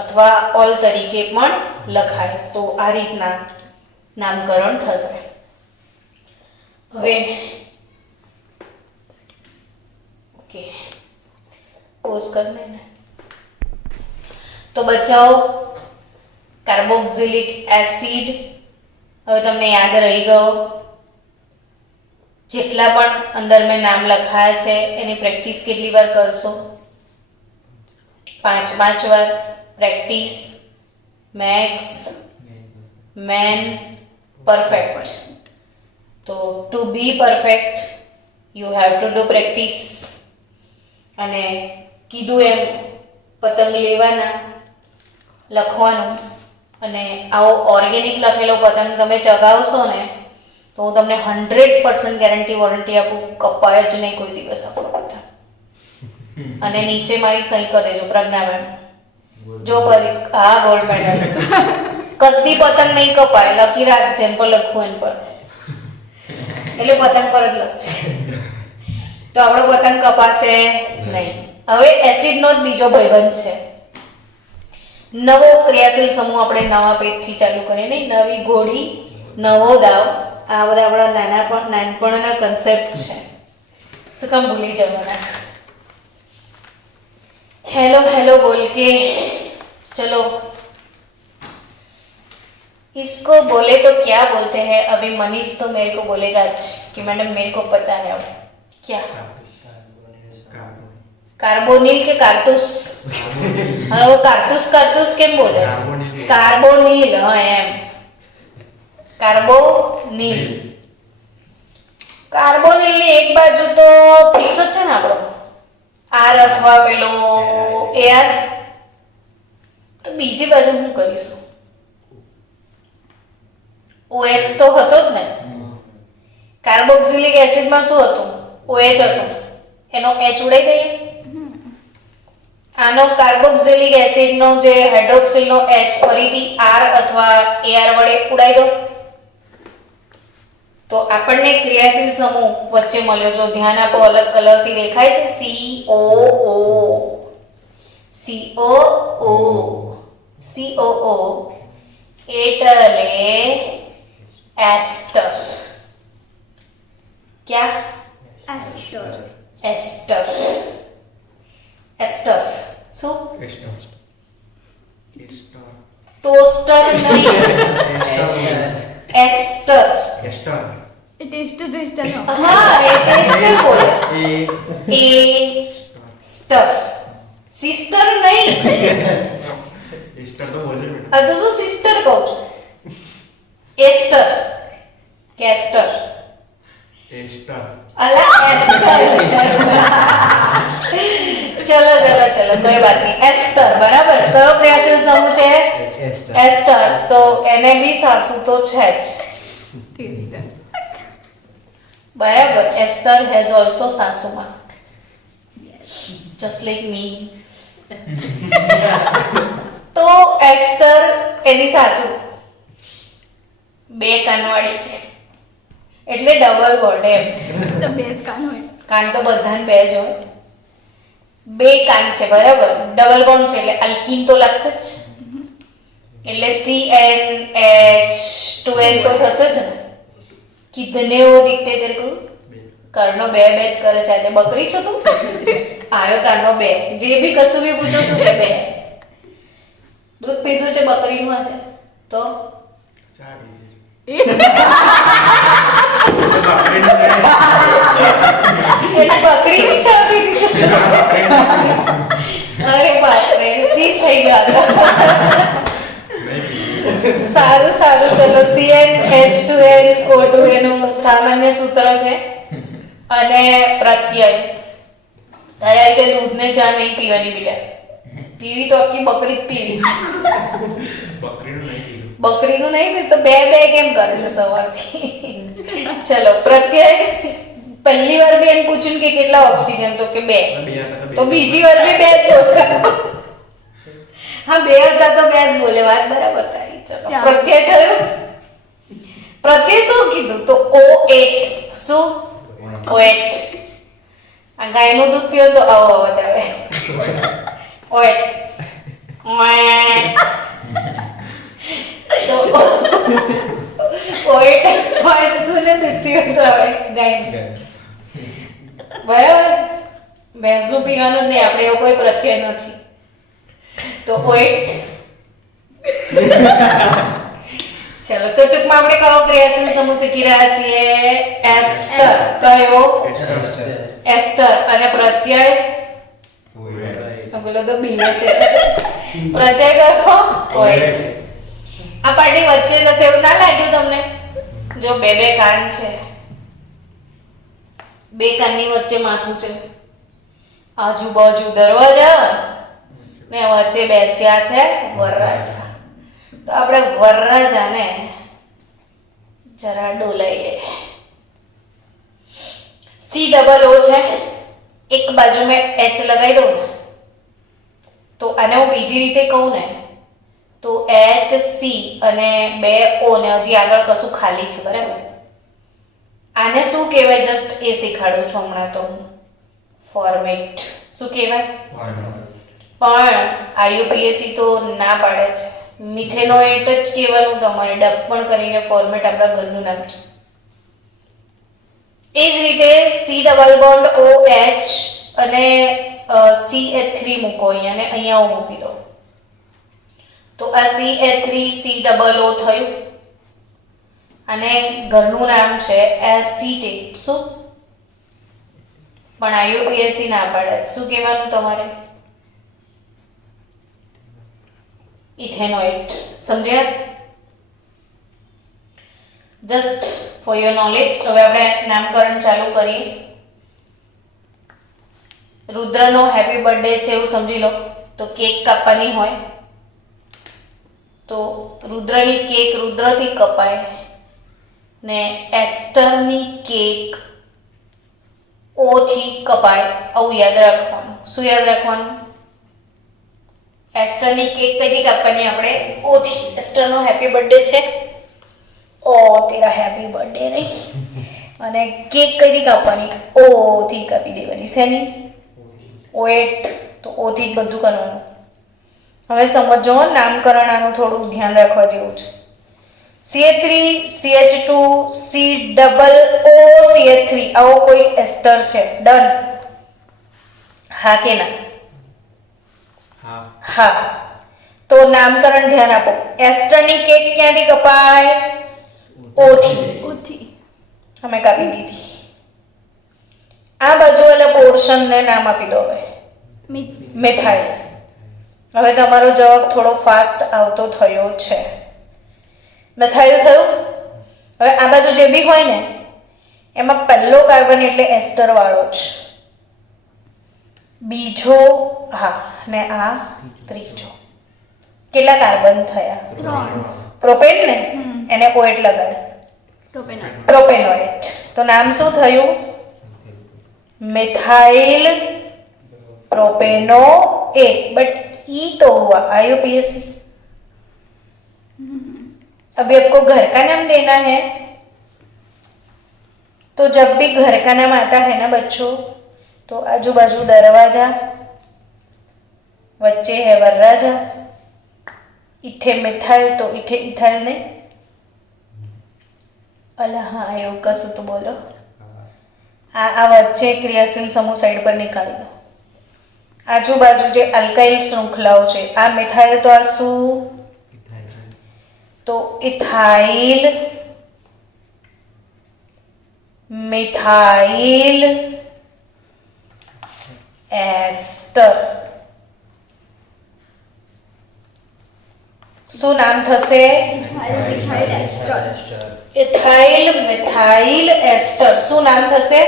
અથવા ઓલ તરીકે પણ લખાય. તો આ રીતના નામકરણ થશે. હવે ઓકે પોઝ કરને ને. તો બચાવો કાર્બોક્સિલિક એસિડ હવે તમને યાદ રહી ગયો. જેટલા પણ અંદર મેં નામ લખાયા છે એની પ્રેક્ટિસ કેટલી વાર કરશો? 5 વાર પ્રેક્ટિસ મેક્સ મેન પરફેક્ટ. તો to be perfect you have to do practice. અને કીધું એમ પતંગ લેવાના, લખવાનું, અને આવો ઓર્ગેનિક લખેલો પતંગ તમે ચગાવશો ને તો હું તમને 100% ગેરંટી વોરંટી આપું, કપાય જ નહીં કોઈ દિવસ આપણો પતંગ. અને નીચે મારી સહી કરી દેજો પ્રજ્ઞા મેમ. જો હા ગોલ્ડ મેડલ. કદી પતંગ નહીં કપાય, લખી રાખ જેમ પર લખવું એમ પર, એટલે પતંગ પર જ લખશે. તો આપણો પતંગ કપાશે નહીં. હવે એસિડનો જ બીજો ભાઈબંધ છે. નવો ક્રિયાશીલ સમૂહ આપણે નવા પેજથી ચાલુ કરીએ નહીં, નવી ઘોડી નવો દાવ. આ બધા આપણા નાનપણના કન્સેપ્ટ છે. શું કામ ભૂલી જવાના? हेलो हेलो बोल के चलो इसको बोले तो क्या बोलते हैं? अभी मनीष तो मेरे को बोलेगा कि मैडम मेरे को पता है. अब क्या कार्बोनिल के कारतूस? हाँ वो कारतूस કેમ બોલે? કાર્બોનિલ. હા એમ કાર્બોનિલ ની એક બાજુ તો ફિક્સ જ છે ને આપણો આર અથવા પેલો એઆર. તો બીજી બાજુ હું કરીશું? OH તો હતો જ ને. કાર્બોક્સિલિક એસિડમાં શું હતું? OH હતું. એનો H ઉડાઈ દઈએ. આનો કાર્બોક્સિલિક એસિડનો જે હાઇડ્રોક્સિલનો H ફરીથી R અથવા AR વડે ઉડાઈ દો. તો આપણને ક્રિયાશીલ સમૂહ વચ્ચે મળ્યો. જો ધ્યાન આપો, અલગ કલરથી દેખાય છે COO એટલે એસ્ટર. क्या? એસ્ટર. શું? ટોસ્ટર નહીં, એસ્ટર. ટેસ્ટર હા એ ટેસ્ટર બોલે. એસ્ટર. સિસ્ટર નહીં. આ તો શું સિસ્ટર કહું છું? એસ્ટર. કેસ્ટર. અલા એસ્ટર. ચલો કોઈ વાત નહીં. એસ્ટર બરાબર. કયો ક્રિયાશીલ સમૂહ છે? એસ્ટર. તો એને બી સાસુ તો છે જ. બરાબર. એસ્ટર હેઝ ઓલ્સો સાસુમાં, જસ્ટ લાઈક મી. તો એસ્ટર એની સાસુ 2 કાનવાળી છે એટલે ડબલ વર્ડ એમ. તો બે જ કાન હોય. કાન તો બધાને 2 જ હોય. 2 કાન છે બરાબર. ડબલ બોન્ડ છે એટલે અલ્કીન તો લાગશે જ. એટલે CnH2n તો થશે જ ને. कितने वो दिखते तेरे को? कर्णो 2 જ કરે છે. આજે બકરી છો તું? આયો કાનો 2. જે બી કશું બી પૂછો છું કે 2. દૂધ પીધું છે બકરીનું આજે તો એટલે બકરીની ચા પીધી. અરે બાપ રે, સીટ થઈ ગયા. સારું ચલો. CnH2nO2 એનું સામાન્ય સૂત્ર છે. અને પ્રત્યય. તારે આ રીતે દૂધને ચા નહીં પીવાની બેટા. પીવી તો આખી બકરી જ પીવી. બકરીનું નહીં પીવું તો 2 કેમ કરે છે સવારથી? ચલો પ્રત્યય. પહેલી વાર બી એને પૂછ્યું કે કેટલા ઓક્સિજન, તો કે 2. તો બીજી વાર બી 2 જ. હા બે હતા તો બે જ બોલે, વાત બરાબર તારી. ચલો ચાલો. પ્રત્યય થયું. પ્રત્યય શું કીધું? તો O8. શું? O8. આ ગાયનું દૂધ પીવો તો આવો અવાજ આવે. O8. તો O8 હોય તો શું ને દૂધ પીવો તો આવે ગાયનું. બરાબર. ભેંસનું પીવાનું જ નહીં, આપણે એવો કોઈ પ્રત્યય નથી. તો O8. ચલો તો ટૂંકમાં આપણે કયો ક્રિયાશીલ સમૂહ શીખી રહ્યા છીએ? એસ્ટર. કયો? એસ્ટર. અને પ્રત્યય બોલો તો બીવે છે. પ્રત્યય કયો? ઓઇટ. આ પાર્ટી વચ્ચે જશે એવું ના લાગ્યું તમને? જો બે બે કાન છે, બે કાનની વચ્ચે માથું છે, આજુબાજુ દરવાજા ને વચ્ચે બેસ્યા છે વરરાજા. તો આપણે વરરાજાને જરા ડોલાઈએ. COO છે, એક બાજુ મેં H લગાવી દઉં ને તો આને હું બીજી રીતે કહું ને તો HC અને બે O ને હજી આગળ કશું ખાલી છે, બરાબર? આને શું કહેવાય? જસ્ટ એ શીખાડું છું હમણાં તો હું. ફોર્મેટ શું કહેવાય? પણ IUPAC તો ના પાડે છે. મિથેનોએટ જ કહેવાનું તમારે, ડબપણ કરીને ફોર્મેટ આપણા ઘરનું નામ છે. એ જ રીતે C ડબલ બોન્ડ OH અને CH3 મૂકો અહીંયા અને અહીંયા હું મૂકી દો તો આ CH3COO થયું અને ઘરનું નામ છે એસિટેટ. શું? પણ IUPAC ના પાડે. શું કહેવાનું તમારે? ઇથેનોએટ. સમજ્યા? Just for your knowledge. હવે આપણે નામકરણ ચાલુ કરીએ. રુદ્રનો હેપી બર્થડે છે એવું સમજી લો તો કેક કાપવાની હોય તો રુદ્રની કેક રુદ્રથી કપાય ને એસ્ટરની કેક O થી કપાય. આવું યાદ રાખવાનું. શું યાદ રાખવાનું? એસ્ટરની કેક કઈથી કાપવાની? આપણે O થી. એસ્ટરનો હેપી બર્થડે છે, ઓ તેરા હેપી બર્થડે નહીં. અને કેક કઈથી કાપવાની? O થી કાપી દેવાની. શેની? O8. તો O થી જ બધું કરવાનું. હવે સમજો નામકરણ આનું થોડું ધ્યાન રાખવા જેવું છે. CH3 CH2 COO CH3 આવો કોઈ એસ્ટર છે. ડન? હા કે ના? હા. તો નામકરણ ધ્યાન આપો. એસ્ટરની કેક ક્યાંથી કપાય? O થી. ઓછી. અમે કાપી દીધી. આ બાજુ વાળા પોર્શનને નામ આપી દો. હવે મિથાઇલ. હવે તમારો જવાબ થોડો ફાસ્ટ આવતો થયો છે. મિથાઇલ થયું. હવે આ બાજુ જે બી હોય ને એમાં પહેલો કાર્બન એટલે એસ્ટર વાળો જ, બીજો હા ને આ ત્રીજો. કેટલા કાર્બન થયા? 3. પ્રોપેન ને એને OH લગાડે. પ્રોપેનોલ. પ્રોપેનોએટ. તો નામ શું થયું? Methyl propanoate. बट ई तो हुआ IUPAC. अभी आपको घर का नाम देना है तो जब भी घर का नाम आता है ना बच्चों तो आजू बाजू दरवाजा, वच्चे है वरराजा, इथे मिथाइल तो इथे इथाइल नहीं. अला हाँ એવું કશું તો બોલો. આ વચ્ચે ક્રિયાશીલ સમૂહ સાઈડ પર નીકાળી દો. આજુબાજુ જે અલ્કાઇલ શૃંખલાઓ છે આ મિથાઇલ તો આ શું? તો ઇથાઇલ, મિથાઇલ એસ્ટર. શું નામ થશે? મિથાઇલ એસ્ટર. ઇથાઇલ મિથાઇલ એસ્ટર. શું નામ થશે?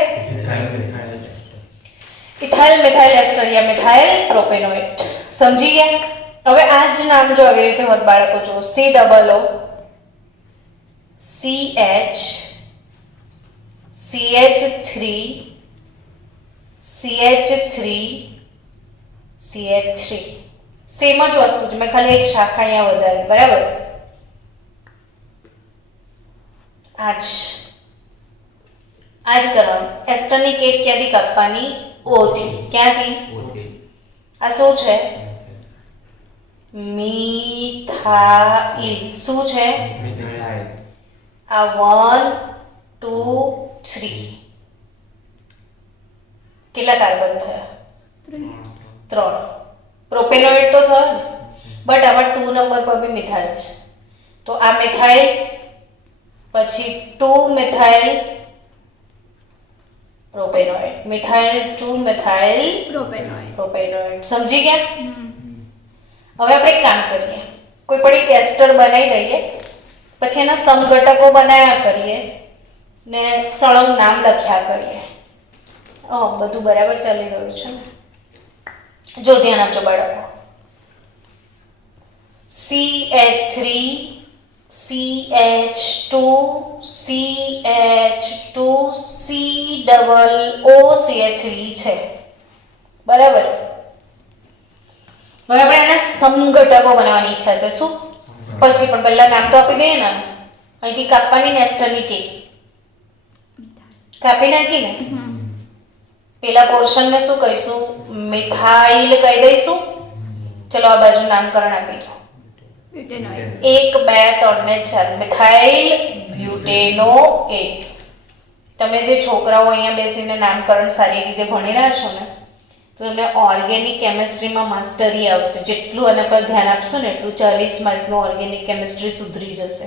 ઇથાઇલ મિથાઇલ એસ્ટર યા મિથાઇલ પ્રોપેનોએટ. સમજી ગયા? હવે આ જ નામ જો આવી રીતે હોત બાળકો જો COO CH CH3 CH3 CH3 same જ વસ્તુ છે, મેં ખાલી એક શાખા અહીંયા વધારી, બરાબર? આજ કરવાનું. એસ્ટરની કેક ક્યાંથી કાપવાની? ઓથી. ક્યાંથી? ઓથી. આ શું છે? મિથાઇલ. શું છે? મિથાઇલ. આ 1 2 3 કેટલા કાર્બન થયા? 3. પ્રોપેનોઇડ તો થયો ને, બટ આમાં 2 નંબર પર બી મિથાઇલ છે, તો આ મિથાઇલ, પછી 2 મિથાઇલ પ્રોપેનોઇડ, મિથાઇલ 2 મિથાઇલ Propanoid. પ્રોપેનોઇડ. સમજી ગયા? હવે આપણે એક કામ કરીએ, કોઈ પણ એક એસ્ટર બનાવી દઈએ, પછી એના સમઘટકો બનાવ્યા કરીએ ને સળંગ નામ લખ્યા કરીએ. બધું બરાબર ચાલી રહ્યું છે ને? જો ધ્યાન આપજો બાળકો. CH3 CH2 CH2 COOCH3 છે, બરાબર? હવે આપણે એના સમઘટકો બનાવવાની ઈચ્છા છે. શું? પછી પણ પહેલા નામ તો આપી દઈએ ને. અહીંથી કાપવાની ને એસ્ટરની કેક કાપી નાખી ને, પેલા પોર્શન ને શું કહીશું? મિથાઇલ કહી દઈશું. ચલો આ બાજુ નામકરણ આપી દો. Butanoid. 1 2 3 ને 4 મિથાઇલ બ્યુટેનોએટ. તમે જે છોકરાઓ અહીંયા બેસીને નામકરણ સારી રીતે ભણી રહ્યા છો ને, તો તમને ઓર્ગેનિક કેમિસ્ટ્રીમાં માસ્ટરી આવશે. જેટલું આના પર ધ્યાન આપશો ને એટલું 40 માર્કનું ઓર્ગેનિક કેમિસ્ટ્રી સુધરી જશે.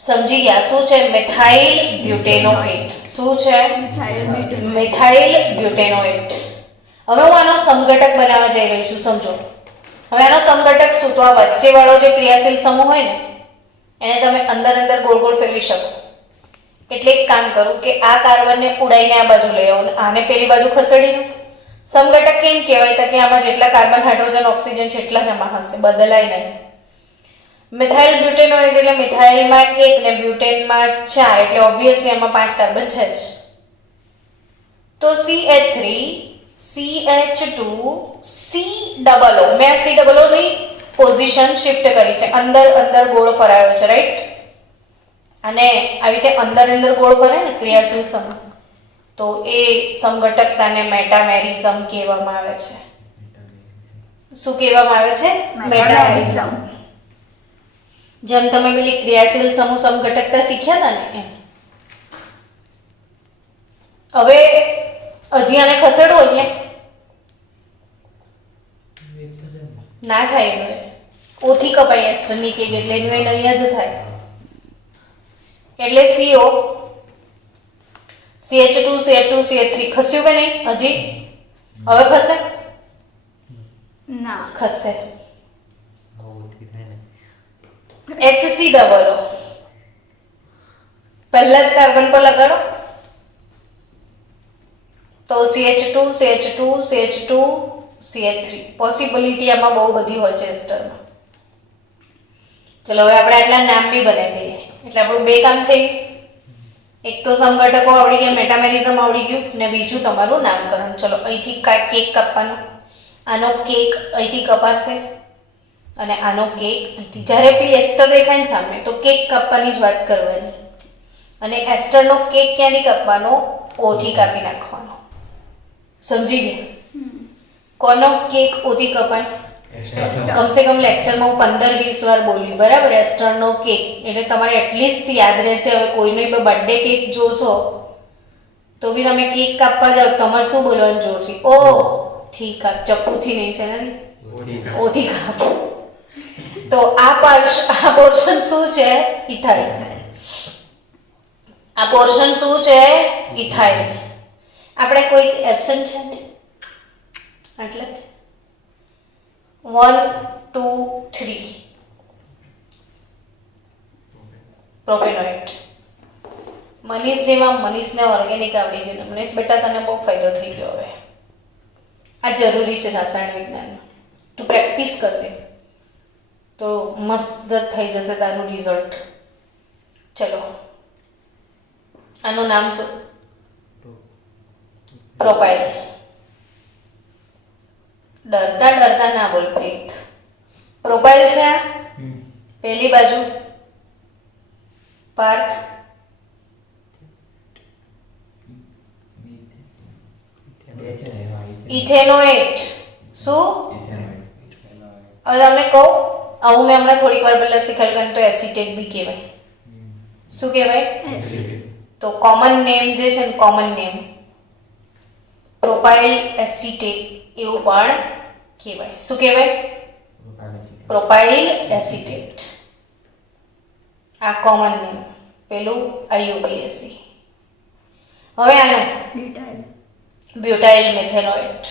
સમજી ગયા? શું છે? મિથાઇલ બ્યુટેનોએટ. શું છે? Methyl butanoid. મિથાઇલ બ્યુટેનોએટ. હવે હું આનો સમઘટક બનાવવા જઈ રહી છું. સમજો. હવે આનો સમઘટક શું? તો આ વચ્ચેવાળો જે ક્રિયાશીલ સમૂહ હોય ને, એને તમે અંદર ગોળ ગોળ ફેરવી શકો. એટલે એક કામ કરું કે આ કાર્બનને ઉડાઈને આ બાજુ લઈ આવો, આને પેલી બાજુ ખસેડી દો. સમઘટક કેમ કહેવાય? તો કે આમાં જેટલા કાર્બન, હાઇડ્રોજન, ઓક્સિજન જેટલા એમાં હશે, બદલાય નહીં. મિથાઇલ બ્યુટેનોઇડ એટલે મિથાઇલમાં 1 ને બ્યુટેનમાં 4, એટલે ઓબ્વિયસલી આમાં 5 કાર્બન છે જ. તો CH3 CH2 COO, મેં COO ની પોઝિશન શિફ્ટ કરી છે, અંદર ગોળ ફરાયો છે, રાઈટ? અને આવી રીતે અંદર ગોળ ફરે ને ક્રિયાશીલ સમૂહ, તો એ સમઘટકતાને મેટામેરિઝમ કહેવામાં આવે છે. શું કહેવામાં આવે છે? મેટામેરિઝમ. જેમ તમે પેલી ક્રિયાશીલ સમૂહ સમઘટકતા શીખ્યા હતા ને એમ. હવે હજી આને ખસેડો અહીંયા ના થાય. હવે ઓથી કપાય એસ્ટરની કેક એટલે એનું એને અહીંયા જ થાય. એટલે CO CH2 CH2 CH3 ખસ્યું કે નહીં? હજી હવે ખસે? ના. ખસે. ઓથી થાય ને. HCOO પહેલા જ કાર્બન પર લગાડો તો CH2 CH2 CH2 CH3. Possibility આમાં બહુ બધી હોય છે એસ્ટરમાં. ચલો હવે આપણે આટલા નામ બી બનાવી દઈએ, એટલે આપણું 2 કામ થઈ ગયું. એક તો સમઘટકો આવડી ગયા, મેટામેરિઝમ આવડી ગયું, ને બીજું તમારું નામકરણ. ચલો અહીંથી કેક કાપવાનો. આનો કેક અહીંથી કપાશે અને આનો કેક અહીંથી. જ્યારે પેલી એસ્ટર દેખાય ને સામે, તો કેક કાપવાની જ વાત કરવાની. અને એસ્ટરનો કેક ક્યાંથી કાપવાનો? ઓથી કાપી નાખવાનો. સમજી ગયા? કોનો કેક ઓથી કપાય? કમસે કમ લેક્ચરમાં હું 15-20 વાર બોલી, બરાબર? એસ્ટરનો કેક એટલે તમારે એટલીસ્ટ યાદ રહેશે. હવે કોઈનો બર્થડે કેક જોશો તો બી તમે કેક કાપવા જાઓ, તમારે શું બોલવાનું જોરથી? ઓ થી કાપ, ચપ્પુથી નહીં છે ને, ઓથી કાપ. તો આ પોર્શન શું છે? ઇથાઇલ. આ પોર્શન શું છે? ઇથાઇલ. આપણે કોઈ એબ્સન્ટ છે ને? આટલા જ 1 2 3 પ્રોપેનોઇડ. મનીષ જેવા મનીષને ઓર્ગેનિક આવડી ગયું. મનીષ બેટા તને બહુ ફાયદો થઈ ગયો. હવે આ જરૂરી છે રસાયણ વિજ્ઞાનમાં. તું પ્રેક્ટિસ કરજે તો મસ્ત થઈ જશે તારું રિઝલ્ટ. ચલો આનું નામ શું? પ્રોપાઇલ. ડરતા ડરતા ના બોલ પ્રીત. પ્રોફાઇલ છે આ પેલી બાજુ. પાર્થ બે છે ને એમાં ઇથેનોએટ. શું? ઇથેનોઇડ. હવે તમને કહું, આવું મેં હમણાં થોડીક વાર પહેલા શીખેલું તો એસિટેટ બી કહેવાય. શું કહેવાય? એસિડ. તો કોમન નેમ જે છે ને, કોમન નેમ પ્રોપાઇલ એસિટેટ એવું પણ કહેવાય. શું કહેવાય? Propyl acetate. આ કોમન નેમ, પેલું IUPAC. હવે આનું બ્યુટાઇલ. બ્યુટાઇલ મિથેનોએટ.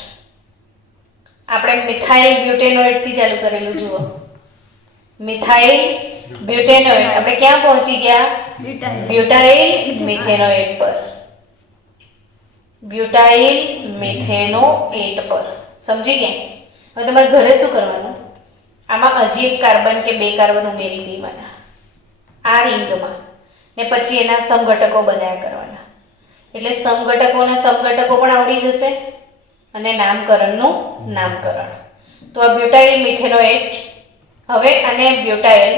આપણે મિથાઇલ બ્યુટેનોએટ થી ચાલુ કરેલું જુઓ. મિથાઇલ બ્યુટેનોએટ. આપણે ક્યાં પહોંચી ગયા? બ્યુટાઇલ. બ્યુટાઇલ મિથેનોએટ પર. બ્યુટાઇલ મિથેનોએટ પર. સમજી ગયા? હવે તમારે ઘરે શું કરવાનું? આમાં હજી એક કાર્બન કે બે કાર્બન ઉમેરી દેવાના આ રિંગમાં, ને પછી એના સમઘટકો બનાવ્યા કરવાના. એટલે સમઘટકો અને સમઘટકો પણ આવડી જશે અને નામકરણનું નામકરણ. તો આ બ્યુટાઇલ મિથેનોએટ. હવે આને બ્યુટાઇલ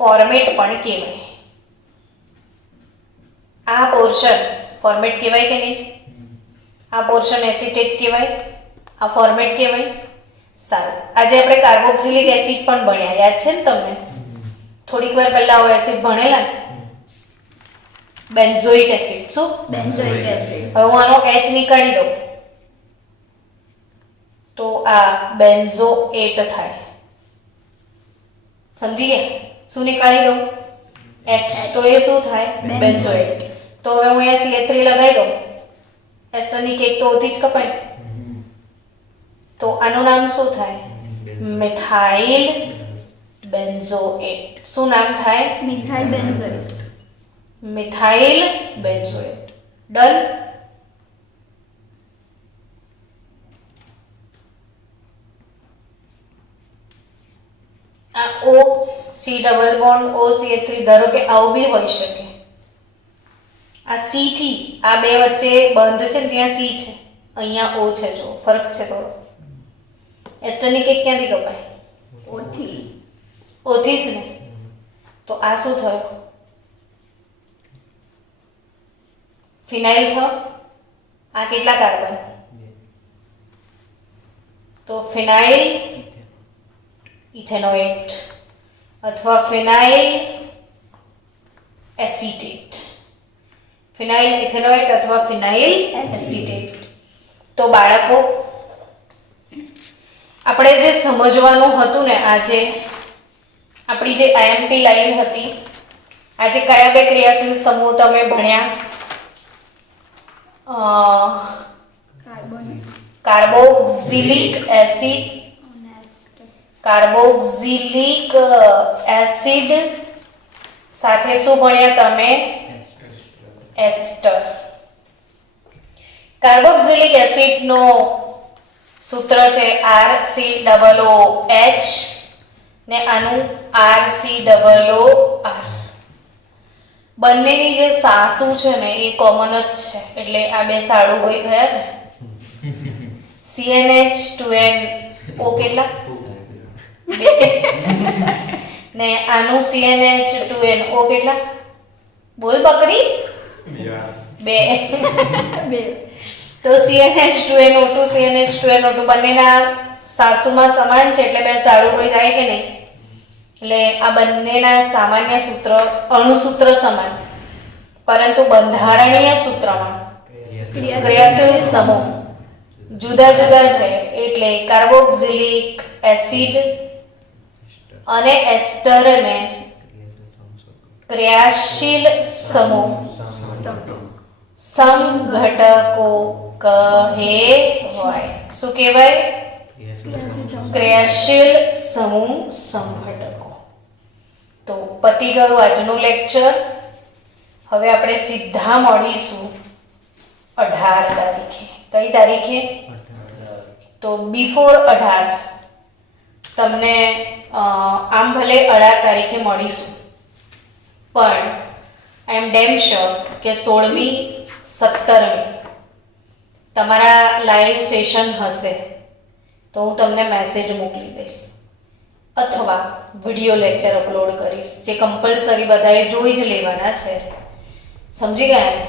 ફોર્મેટ પણ કહેવાય. આ પોર્શન ફોર્મેટ કહેવાય કે નહીં? આ પોર્શન એસિટેટ કહેવાય, આ ફોર્મેટ કહેવાય. સારું, આજે આપણે કાર્બોક્સિલિક એસિડ પણ ભણ્યા, યાદ છે ને તમને? થોડીક વાર પહેલા આવો એસિડ ભણેલા ને, બેન્ઝોઇક એસિડ. શું? Benzoic acid. હવે હું આનો H નીકાળી દઉં તો આ બેન્ઝોએટ થાય. સમજી ગયા? શું નીકાળી દઉં? H. તો એ શું થાય? બેન્ઝોએટ. તો હવે હું અહીંયા CH3 લગાવી દઉં, એસ્ટરની કેક તો ઓથી જ કપાય. તો આનું નામ શું થાય? Methyl benzoate. શું નામ થાય? Methyl benzoate. Methyl benzoate. Done. આ O C double bond OCH3 ધારો કે આવું બી હોઈ શકે. આ C થી આ બે વચ્ચે બંધ છે ને ત્યાં C છે, અહીંયા O છે. જો ફરક છે થોડો. એસ્ટરની કેક ક્યાંથી કપાય? ઓથી. ઓથી જ ને. તો આ શું થયું? ફિનાઇલ થયો. આ કેટલા કાર્બન? તો ફિનાઇલ ઇથેનોએટ અથવા ફિનાઇલ એસિટેટ. ફિનાઇલ ઇથેનોએટ અથવા ફિનાઇલ એસિટેટ. તો બાળકો, આપણે જે સમજવાનું હતું ને, આજે આપણી જે IMP લાઈન હતી, આજે કયા બે ક્રિયાશીલ સમૂહ તમે ભણ્યા? Carbon. Carboxylic acid, carboxylic acid સાથે શું ભણ્યા તમે? એસ્ટર. કાર્બોક્સિલિક એસિડ નો સૂત્ર છે RCOOH ને આનું RCOOR. બંનેની જે સાસુ છે ને એ કોમન જ છે, એટલે આ બે સાડુ ભાઈ થયા ને. CnH2nO કેટલા? બે. ને આનું CnH2nO કેટલા? બોલ બકરી. બે. બે. તો CnH2nO2 CnH2nO2 બંનેના સાસુમાં સમાન છે, એટલે બે સાડુ ભાઈ થાય કે નહીં? એટલે આ બંનેના સામાન્ય સૂત્ર, અણુસૂત્ર સમાન, પરંતુ બંધારણીય સૂત્રમાં ક્રિયાશીલ સમૂહ જુદા જુદા છે. એટલે કાર્બોક્સિલિક એસિડ અને એસ્ટરને ક્રિયાશીલ સમૂહ સમઘટકો કહેવાય. શું કહેવાય? ક્રિયાશીલ સમૂહ સમઘટકો. તો પતી ગયું આજનું લેક્ચર. હવે આપણે સીધા મળીશું 18 તારીખે. કઈ તારીખે? તો બિફોર 18 તમને આમ ભલે 18 તારીખે મળીશું, પણ આઈ એમ ડેમ શ્યોર કે 16મી 17મી તમારા લાઈવ સેશન હશે તો હું તમને મેસેજ મોકલી દઈશ અથવા વિડિયો લેક્ચર અપલોડ કરીશ જે કમ્પલસરી બધાએ જોઈ જ લેવાના છે. સમજી ગયા ને?